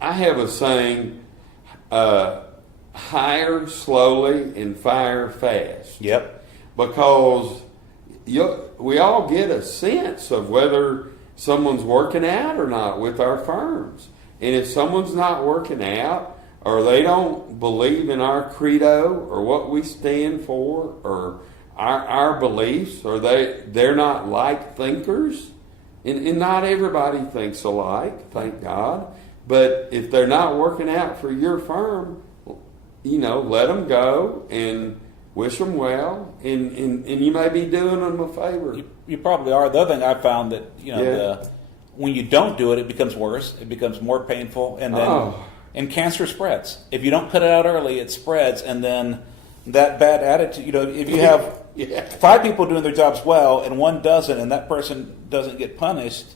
have a saying: hire slowly and fire fast. Yep. Because we all get a sense of whether someone's working out or not with our firms. And if someone's not working out, or they don't believe in our credo or what we stand for or our beliefs, or they're not like thinkers, and not everybody thinks alike, thank God, but if they're not working out for your firm, let them go and wish them well, and you may be doing them a favor. You probably are. The other thing I found that, when you don't do it, it becomes worse. It becomes more painful, and then and cancer spreads. If you don't cut it out early, it spreads, and then that bad attitude. If you have 5 people doing their jobs well and 1 doesn't, and that person doesn't get punished,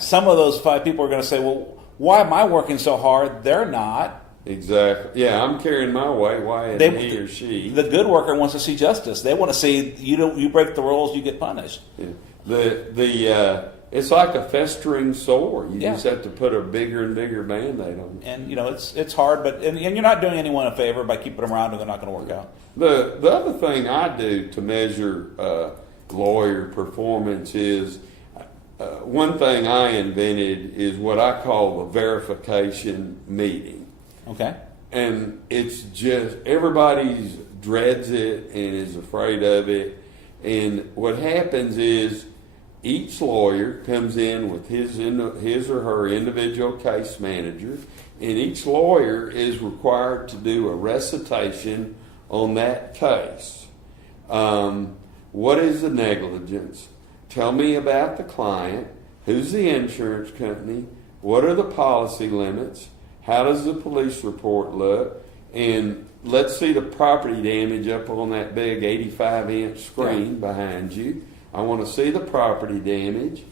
some of those 5 people are going to say, "Well, why am I working so hard? They're not." Exactly. Yeah, I'm carrying my weight. Why isn't he or she? The good worker wants to see justice. They want to see you break the rules, you get punished. Yeah. It's like a festering sore. You just have to put a bigger and bigger Band-Aid on it. And it's hard, but and you're not doing anyone a favor by keeping them around, or they're not going to work out. The other thing I do to measure lawyer performance is one thing I invented is what I call the verification meeting. Okay. And it's just everybody dreads it and is afraid of it. And what happens is, each lawyer comes in with his or her individual case manager, and each lawyer is required to do a recitation on that case. What is the negligence? Tell me about the client. Who's the insurance company? What are the policy limits? How does the police report look? And let's see the property damage up on that big 85-inch screen behind you. I want to see the property damage.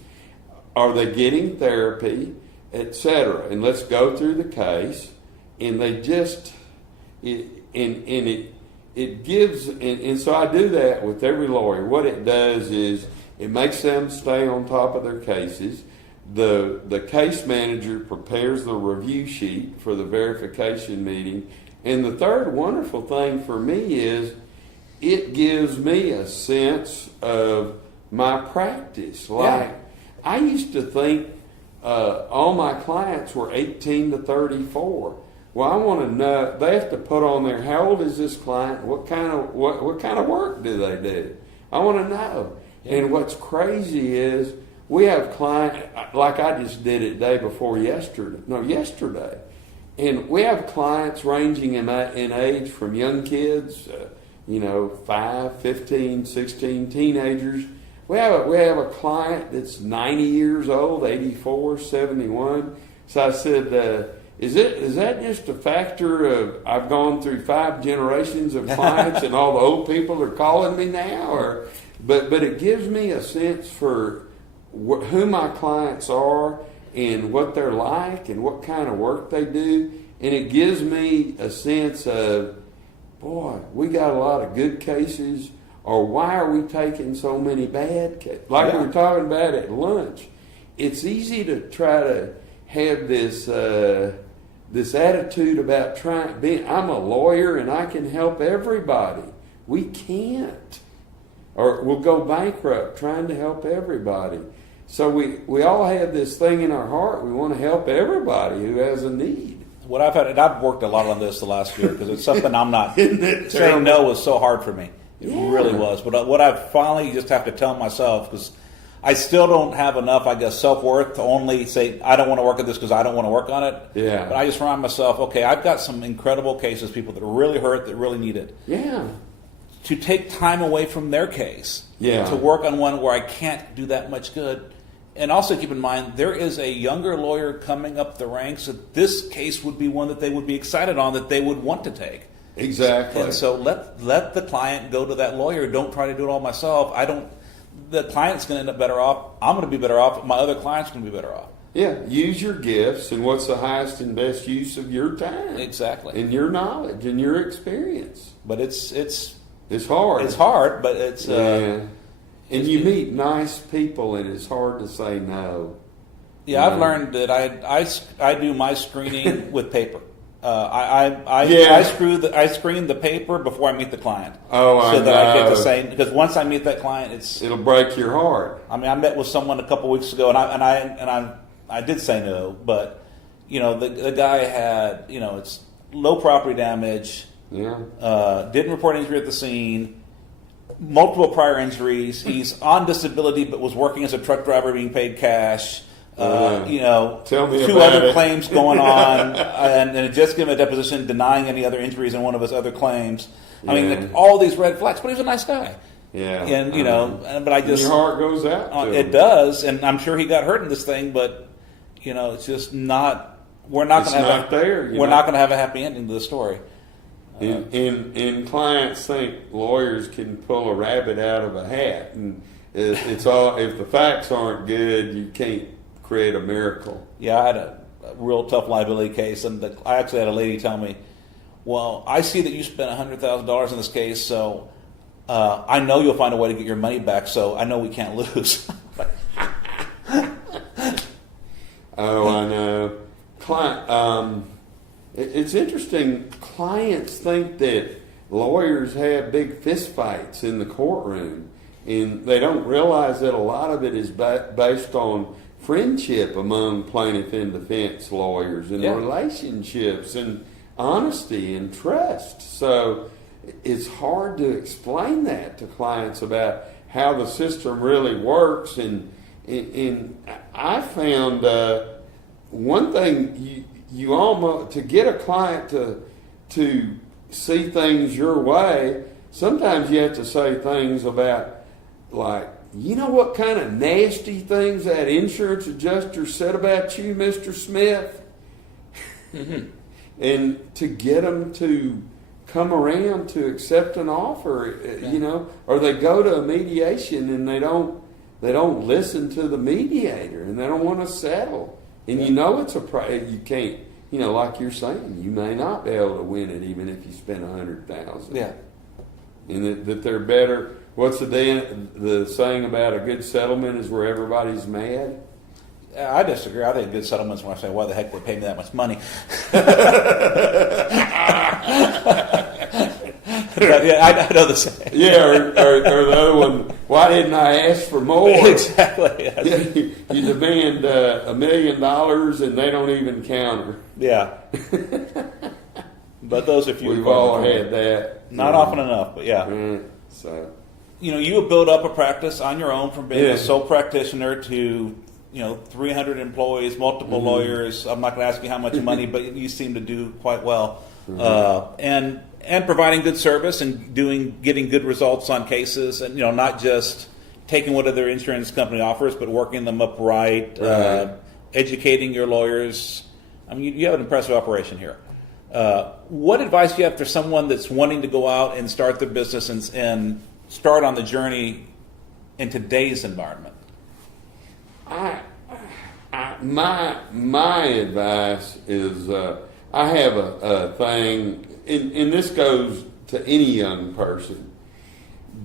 Are they getting therapy, etc.? And let's go through the case. And they just, it gives, and so I do that with every lawyer. What it does is it makes them stay on top of their cases. The case manager prepares the review sheet for the verification meeting. And the third wonderful thing for me is it gives me a sense of my practice. Like, I used to think all my clients were 18 to 34. Well, I want to know, they have to put on there, how old is this client? What kind of work do they do? I want to know. And what's crazy is we have clients, like I just did it yesterday. And we have clients ranging in age from young kids, 5, 15, 16, teenagers. We have a client that's 90 years old, 84, 71. So I said, is that just a factor of I've gone through 5 generations of clients and all the old people are calling me now? But it gives me a sense for who my clients are and what they're like and what kind of work they do. And it gives me a sense of, boy, we got a lot of good cases, or why are we taking so many bad cases? Like we were talking about at lunch, it's easy to try to have this attitude about I'm a lawyer and I can help everybody. We can't. Or we'll go bankrupt trying to help everybody. So we all have this thing in our heart. We want to help everybody who has a need. What I've had, and I've worked a lot on this the last year because it's something I'm not saying no was so hard for me. It really was. But what I finally just have to tell myself, because I still don't have enough, I guess, self-worth to only say, I don't want to work at this because I don't want to work on it. Yeah. But I just remind myself, okay, I've got some incredible cases, people that are really hurt, that really need it. Yeah. To take time away from their case. Yeah. To work on one where I can't do that much good. And also keep in mind, there is a younger lawyer coming up the ranks that this case would be one that they would be excited on, that they would want to take. Exactly. And so let the client go to that lawyer. Don't try to do it all myself. The client's going to end up better off. I'm going to be better off. My other client's going to be better off. Yeah, use your gifts and what's the highest and best use of your time. Exactly. And your knowledge and your experience. But it's hard. It's hard, but it's and you meet nice people, and it's hard to say no. Yeah, I've learned that I do my screening with paper. I screen the paper before I meet the client. Oh, I know. So that I get to say, because once I meet that client, it'll break your heart. I mean, I met with someone a couple weeks ago, and I did say no, but the guy had it's low property damage. Yeah. Didn't report injury at the scene. Multiple prior injuries. He's on disability, but was working as a truck driver, being paid cash. Tell me 2 about other it. claims going on, and it just given a deposition denying any other injuries in one of his other claims. I mean, all these red flags. But he's a nice guy. Yeah. And but I just your heart goes out to it him. does, and I'm sure he got hurt in this thing, but it's just not. We're not going to have we're not going to have a happy ending to the story. And clients think lawyers can pull a rabbit out of a hat, and it's all. If the facts aren't good, you can't create a miracle. Yeah, I had a real tough liability case, and I actually had a lady tell me, "Well, I see that you spent $100,000 in this case, so I know you'll find a way to get your money back. So I know we can't lose." Oh, I know. It's interesting. Clients think that lawyers have big fist fights in the courtroom, and they don't realize that a lot of it is based on friendship among plaintiff and defense lawyers, and relationships and honesty and trust. So it's hard to explain that to clients about how the system really works. And I found one thing you almost, to get a client to see things your way, sometimes you have to say things about, like, you know what kind of nasty things that insurance adjuster said about you, Mr. Smith? And to get them to come around to accept an offer, or they go to a mediation and they don't listen to the mediator and they don't want to settle. And it's you can't, like you're saying, you may not be able to win it even if you spend $100,000. Yeah. And that they're better. What's the saying about a good settlement is where everybody's mad? I disagree. I think a good settlement's when I say, why the heck they pay me that much money? I know the saying. Yeah, or the other one, why didn't I ask for more? Exactly. You demand $1 million and they don't even counter. Yeah. But those are few. We've all had that. Not often enough, but yeah. So, you have built up a practice on your own from being a sole practitioner to 300 employees, multiple lawyers. I'm not going to ask you how much money, but you seem to do quite well, and providing good service and getting good results on cases, and not just taking what other insurance company offers, but working them up right. Educating your lawyers. I mean, you have an impressive operation here. What advice do you have for someone that's wanting to go out and start their business and start on the journey in today's environment? My advice is I have a thing, and this goes to any young person.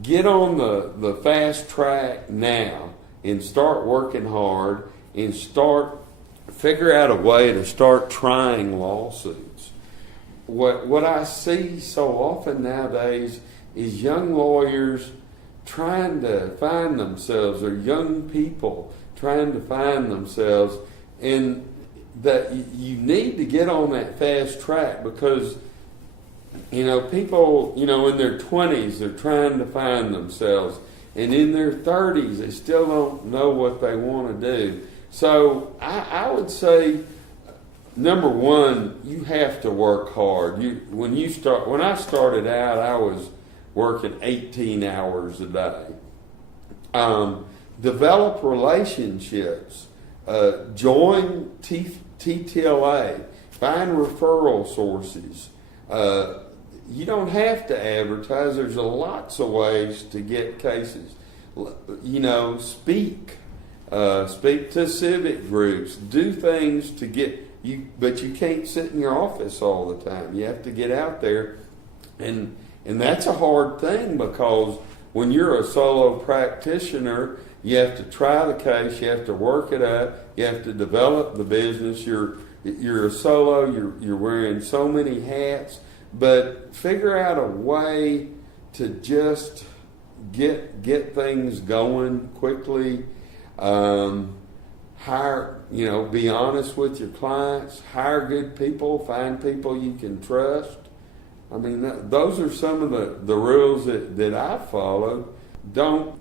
Get on the fast track now and start working hard and figure out a way to start trying lawsuits. What I see so often nowadays is young lawyers trying to find themselves, or young people trying to find themselves, and that you need to get on that fast track, because people in their 20s they're trying to find themselves, and in their 30s they still don't know what they want to do. So I would say, number one, you have to work hard. When I started out, I was working 18 hours a day. Develop relationships. Join TTLA. Find referral sources. You don't have to advertise. There's lots of ways to get cases. Speak. Speak to civic groups. Do things to get you, but you can't sit in your office all the time. You have to get out there, and that's a hard thing, because when you're a solo practitioner, you have to try the case, you have to work it up, you have to develop the business. You're a solo, you're wearing so many hats, but figure out a way to just get things going quickly. Hire, be honest with your clients, hire good people, find people you can trust. I mean, those are some of the rules that I followed. Don't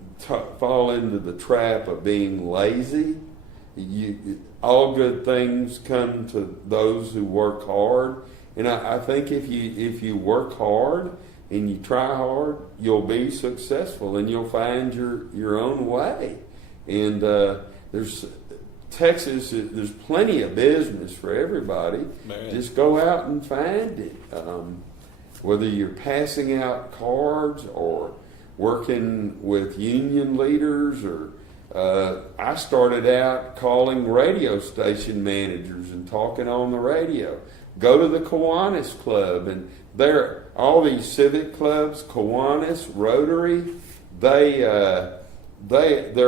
fall into the trap of being lazy. All good things come to those who work hard, and I think if you work hard and you try hard, you'll be successful and you'll find your own way. And there's Texas, there's plenty of business for everybody. Man. Just go out and find it. Whether you're passing out cards or working with union leaders, or I started out calling radio station managers and talking on the radio. Go to the Kiwanis Club, and there all these civic clubs, Kiwanis, Rotary, they're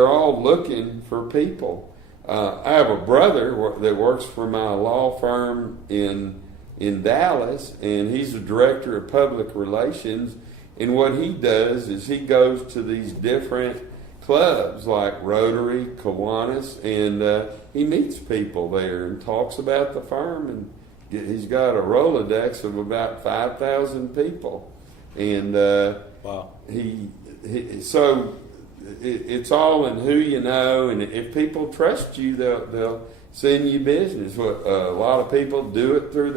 all looking for people. I have a brother that works for my law firm in Dallas, and he's the director of public relations. And what he does is he goes to these different clubs like Rotary, Kiwanis, and he meets people there and talks about the firm. And he's got a Rolodex of about 5,000 people. And wow, so it's all in who you know, and if people trust you, they'll send you business. A lot of people do it through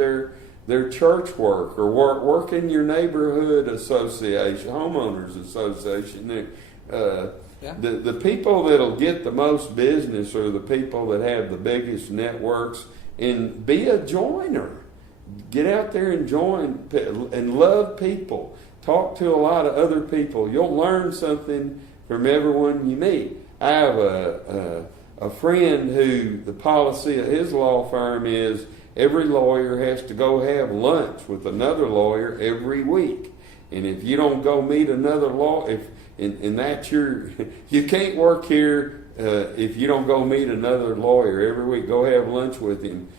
their church work or work in your neighborhood association, homeowners association. The people that'll get the most business are the people that have the biggest networks, and be a joiner. Get out there and join and love people. Talk to a lot of other people. You'll learn something from everyone you meet. I have a friend who the policy of his law firm is every lawyer has to go have lunch with another lawyer every week. And if you don't go meet another lawyer, and that's you can't work here if you don't go meet another lawyer every week. Go have lunch with him.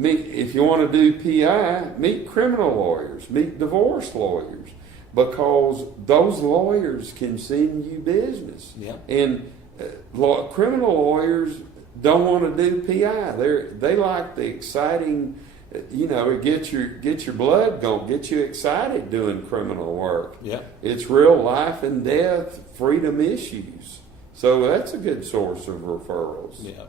If you want to do PI, meet criminal lawyers, meet divorce lawyers, because those lawyers can send you business. Yeah. And criminal lawyers don't want to do PI. They like the exciting, it gets your blood going, gets you excited doing criminal work. Yeah. It's real life and death, freedom issues. So that's a good source of referrals. Yeah.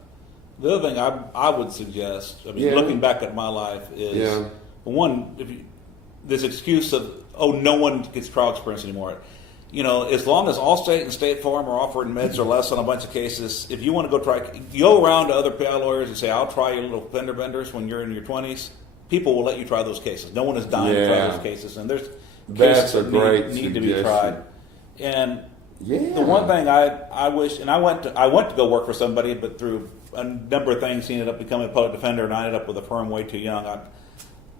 The other thing I would suggest, looking back at my life, is one, this excuse of, no one gets trial experience anymore. As long as Allstate and State Farm are offering meds or less on a bunch of cases, if you want to go around to other PI lawyers and say, I'll try your little fender benders when you're in your 20s, people will let you try those cases. No one is dying to try those cases. And there's cases that need to be tried. And the one thing I wish, and I went to go work for somebody, but through a number of things, he ended up becoming a public defender, and I ended up with a firm way too young.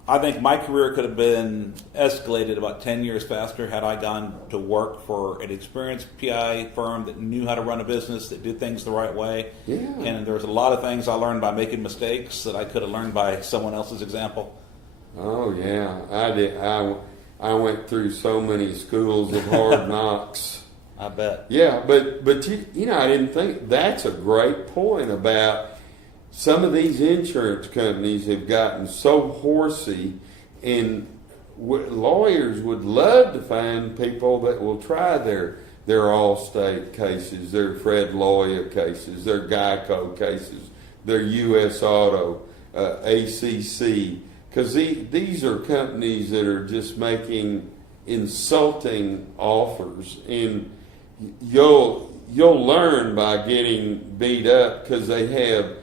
I think my career could have been escalated about 10 years faster had I gone to work for an experienced PI firm that knew how to run a business, that did things the right way. Yeah. And there was a lot of things I learned by making mistakes that I could have learned by someone else's example. Oh, yeah. I did. I went through so many schools of hard knocks. I bet. Yeah, but I didn't think that's a great point about some of these insurance companies have gotten so horsey, and lawyers would love to find people that will try their Allstate cases, their Fred Loya cases, their Geico cases, their U.S. Auto, ACC, because these are companies that are just making insulting offers, and you'll learn by getting beat up because they have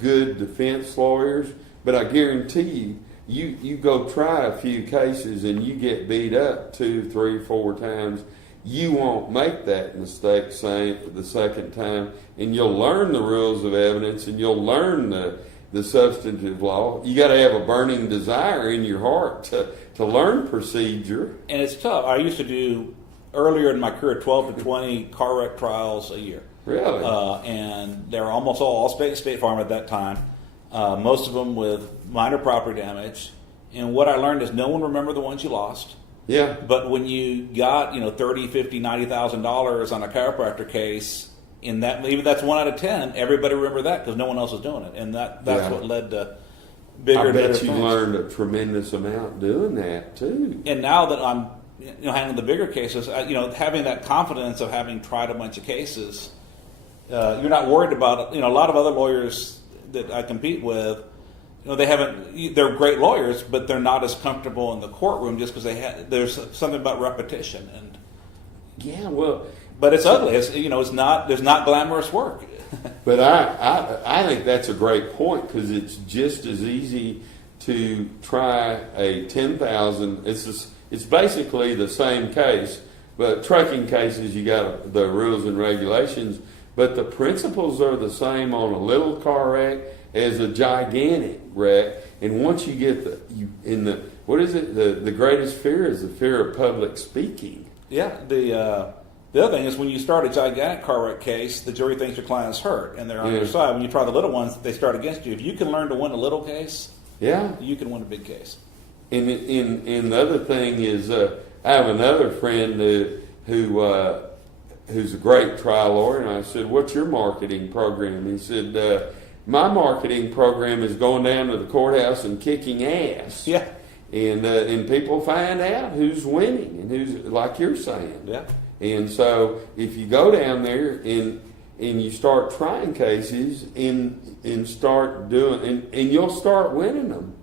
good defense lawyers. But I guarantee you go try a few cases and you get beat up 2, 3, 4 times, you won't make that mistake the second time, and you'll learn the rules of evidence, and you'll learn the substantive law. You got to have a burning desire in your heart to learn procedure. And it's tough. I used to do, earlier in my career, 12 to 20 car wreck trials a year. Really? And they were almost all Allstate and State Farm at that time, most of them with minor property damage. And what I learned is no one remembered the ones you lost. Yeah. But when you got, $30, $50, $90,000 on a chiropractor case, even that's 1 out of 10, everybody remembered that because no one else was doing it. And that's what led to bigger I and better bet you things. learned a tremendous amount doing that too. And now that I'm handling the bigger cases, having that confidence of having tried a bunch of cases, you're not worried about it. A lot of other lawyers that I compete with, they're great lawyers, but they're not as comfortable in the courtroom just because there's something about repetition. And yeah, well, but it's ugly. It's, there's not glamorous work. But I think that's a great point, because it's just as easy to try a 10,000. It's basically the same case, but trucking cases, you got the rules and regulations, but the principles are the same on a little car wreck as a gigantic wreck. And once you get the greatest fear is the fear of public speaking. Yeah, the other thing is when you start a gigantic car wreck case, the jury thinks your client is hurt, and they're on your side. When you try the little ones, they start against you. If you can learn to win a little case, you can win a big case. And the other thing is, I have another friend who's a great trial lawyer, and I said, "What's your marketing program?" He said, "My marketing program is going down to the courthouse and kicking ass." Yeah. And people find out who's winning and who's, like you're saying. Yeah. And so if you go down there and you start trying cases and start doing, and you'll start winning them.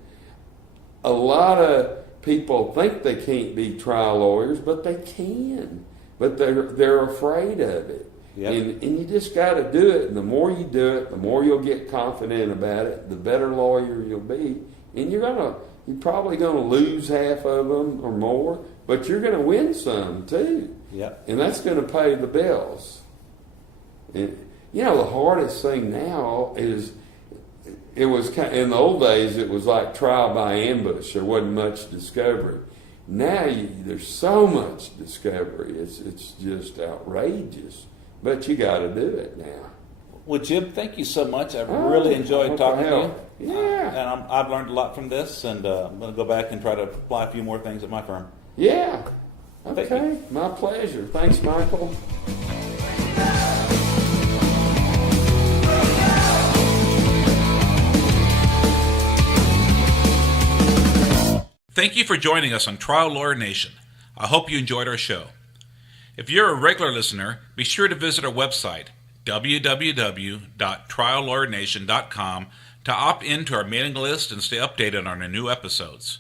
a lot of people think they can't be trial lawyers, but they can. But they're afraid of it. Yep. And you just got to do it. And the more you do it, the more you'll get confident about it, the better lawyer you'll be. And you're probably going to lose half of them or more, but you're going to win some too. Yep. And that's going to pay the bills. And, the hardest thing now is, it was in the old days, it was like trial by ambush. There wasn't much discovery. Now there's so much discovery. It's just outrageous. But you got to do it now. Well, Jim, thank you so much. I've really enjoyed talking to you. Yeah. And I've learned a lot from this, and I'm going to go back and try to apply a few more things at my firm. Yeah. Thank Okay. you. My pleasure. Thanks, Michael. Thank you for joining us on Trial Lawyer Nation. I hope you enjoyed our show. If you're a regular listener, be sure to visit our website, www.triallawyernation.com, to opt into our mailing list and stay updated on our new episodes.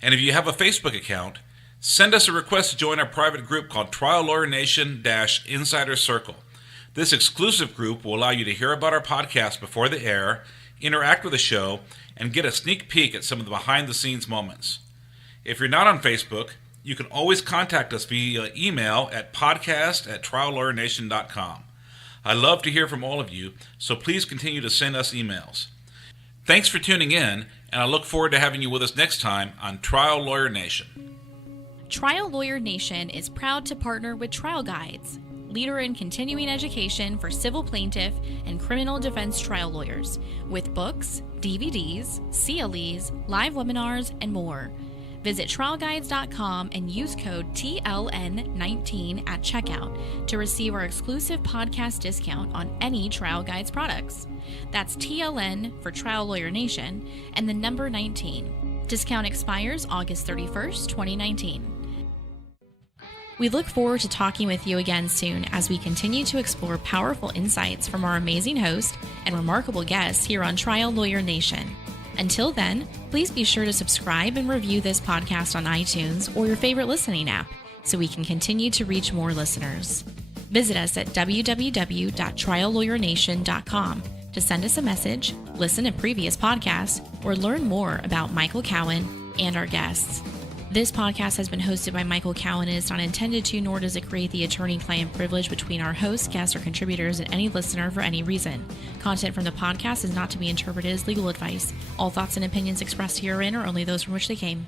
And if you have a Facebook account, send us a request to join our private group called Trial Lawyer Nation-Insider Circle. This exclusive group will allow you to hear about our podcast before they air, interact with the show, and get a sneak peek at some of the behind-the-scenes moments. If you're not on Facebook, you can always contact us via email at podcast@triallawyernation.com. I love to hear from all of you, so please continue to send us emails. Thanks for tuning in, and I look forward to having you with us next time on Trial Lawyer Nation. Trial Lawyer Nation is proud to partner with Trial Guides, leader in continuing education for civil plaintiff and criminal defense trial lawyers, with books, DVDs, CLEs, live webinars, and more. Visit trialguides.com and use code TLN19 at checkout to receive our exclusive podcast discount on any Trial Guides products. That's TLN for Trial Lawyer Nation and the number 19. Discount expires August 31st, 2019. We look forward to talking with you again soon as we continue to explore powerful insights from our amazing host and remarkable guests here on Trial Lawyer Nation. Until then, please be sure to subscribe and review this podcast on iTunes or your favorite listening app so we can continue to reach more listeners. Visit us at www.triallawyernation.com to send us a message, listen to previous podcasts, or learn more about Michael Cowen and our guests. This podcast has been hosted by Michael Cowen and is not intended to, nor does it create the attorney-client privilege between our hosts, guests, or contributors and any listener for any reason. Content from the podcast is not to be interpreted as legal advice. All thoughts and opinions expressed herein are only those from which they came.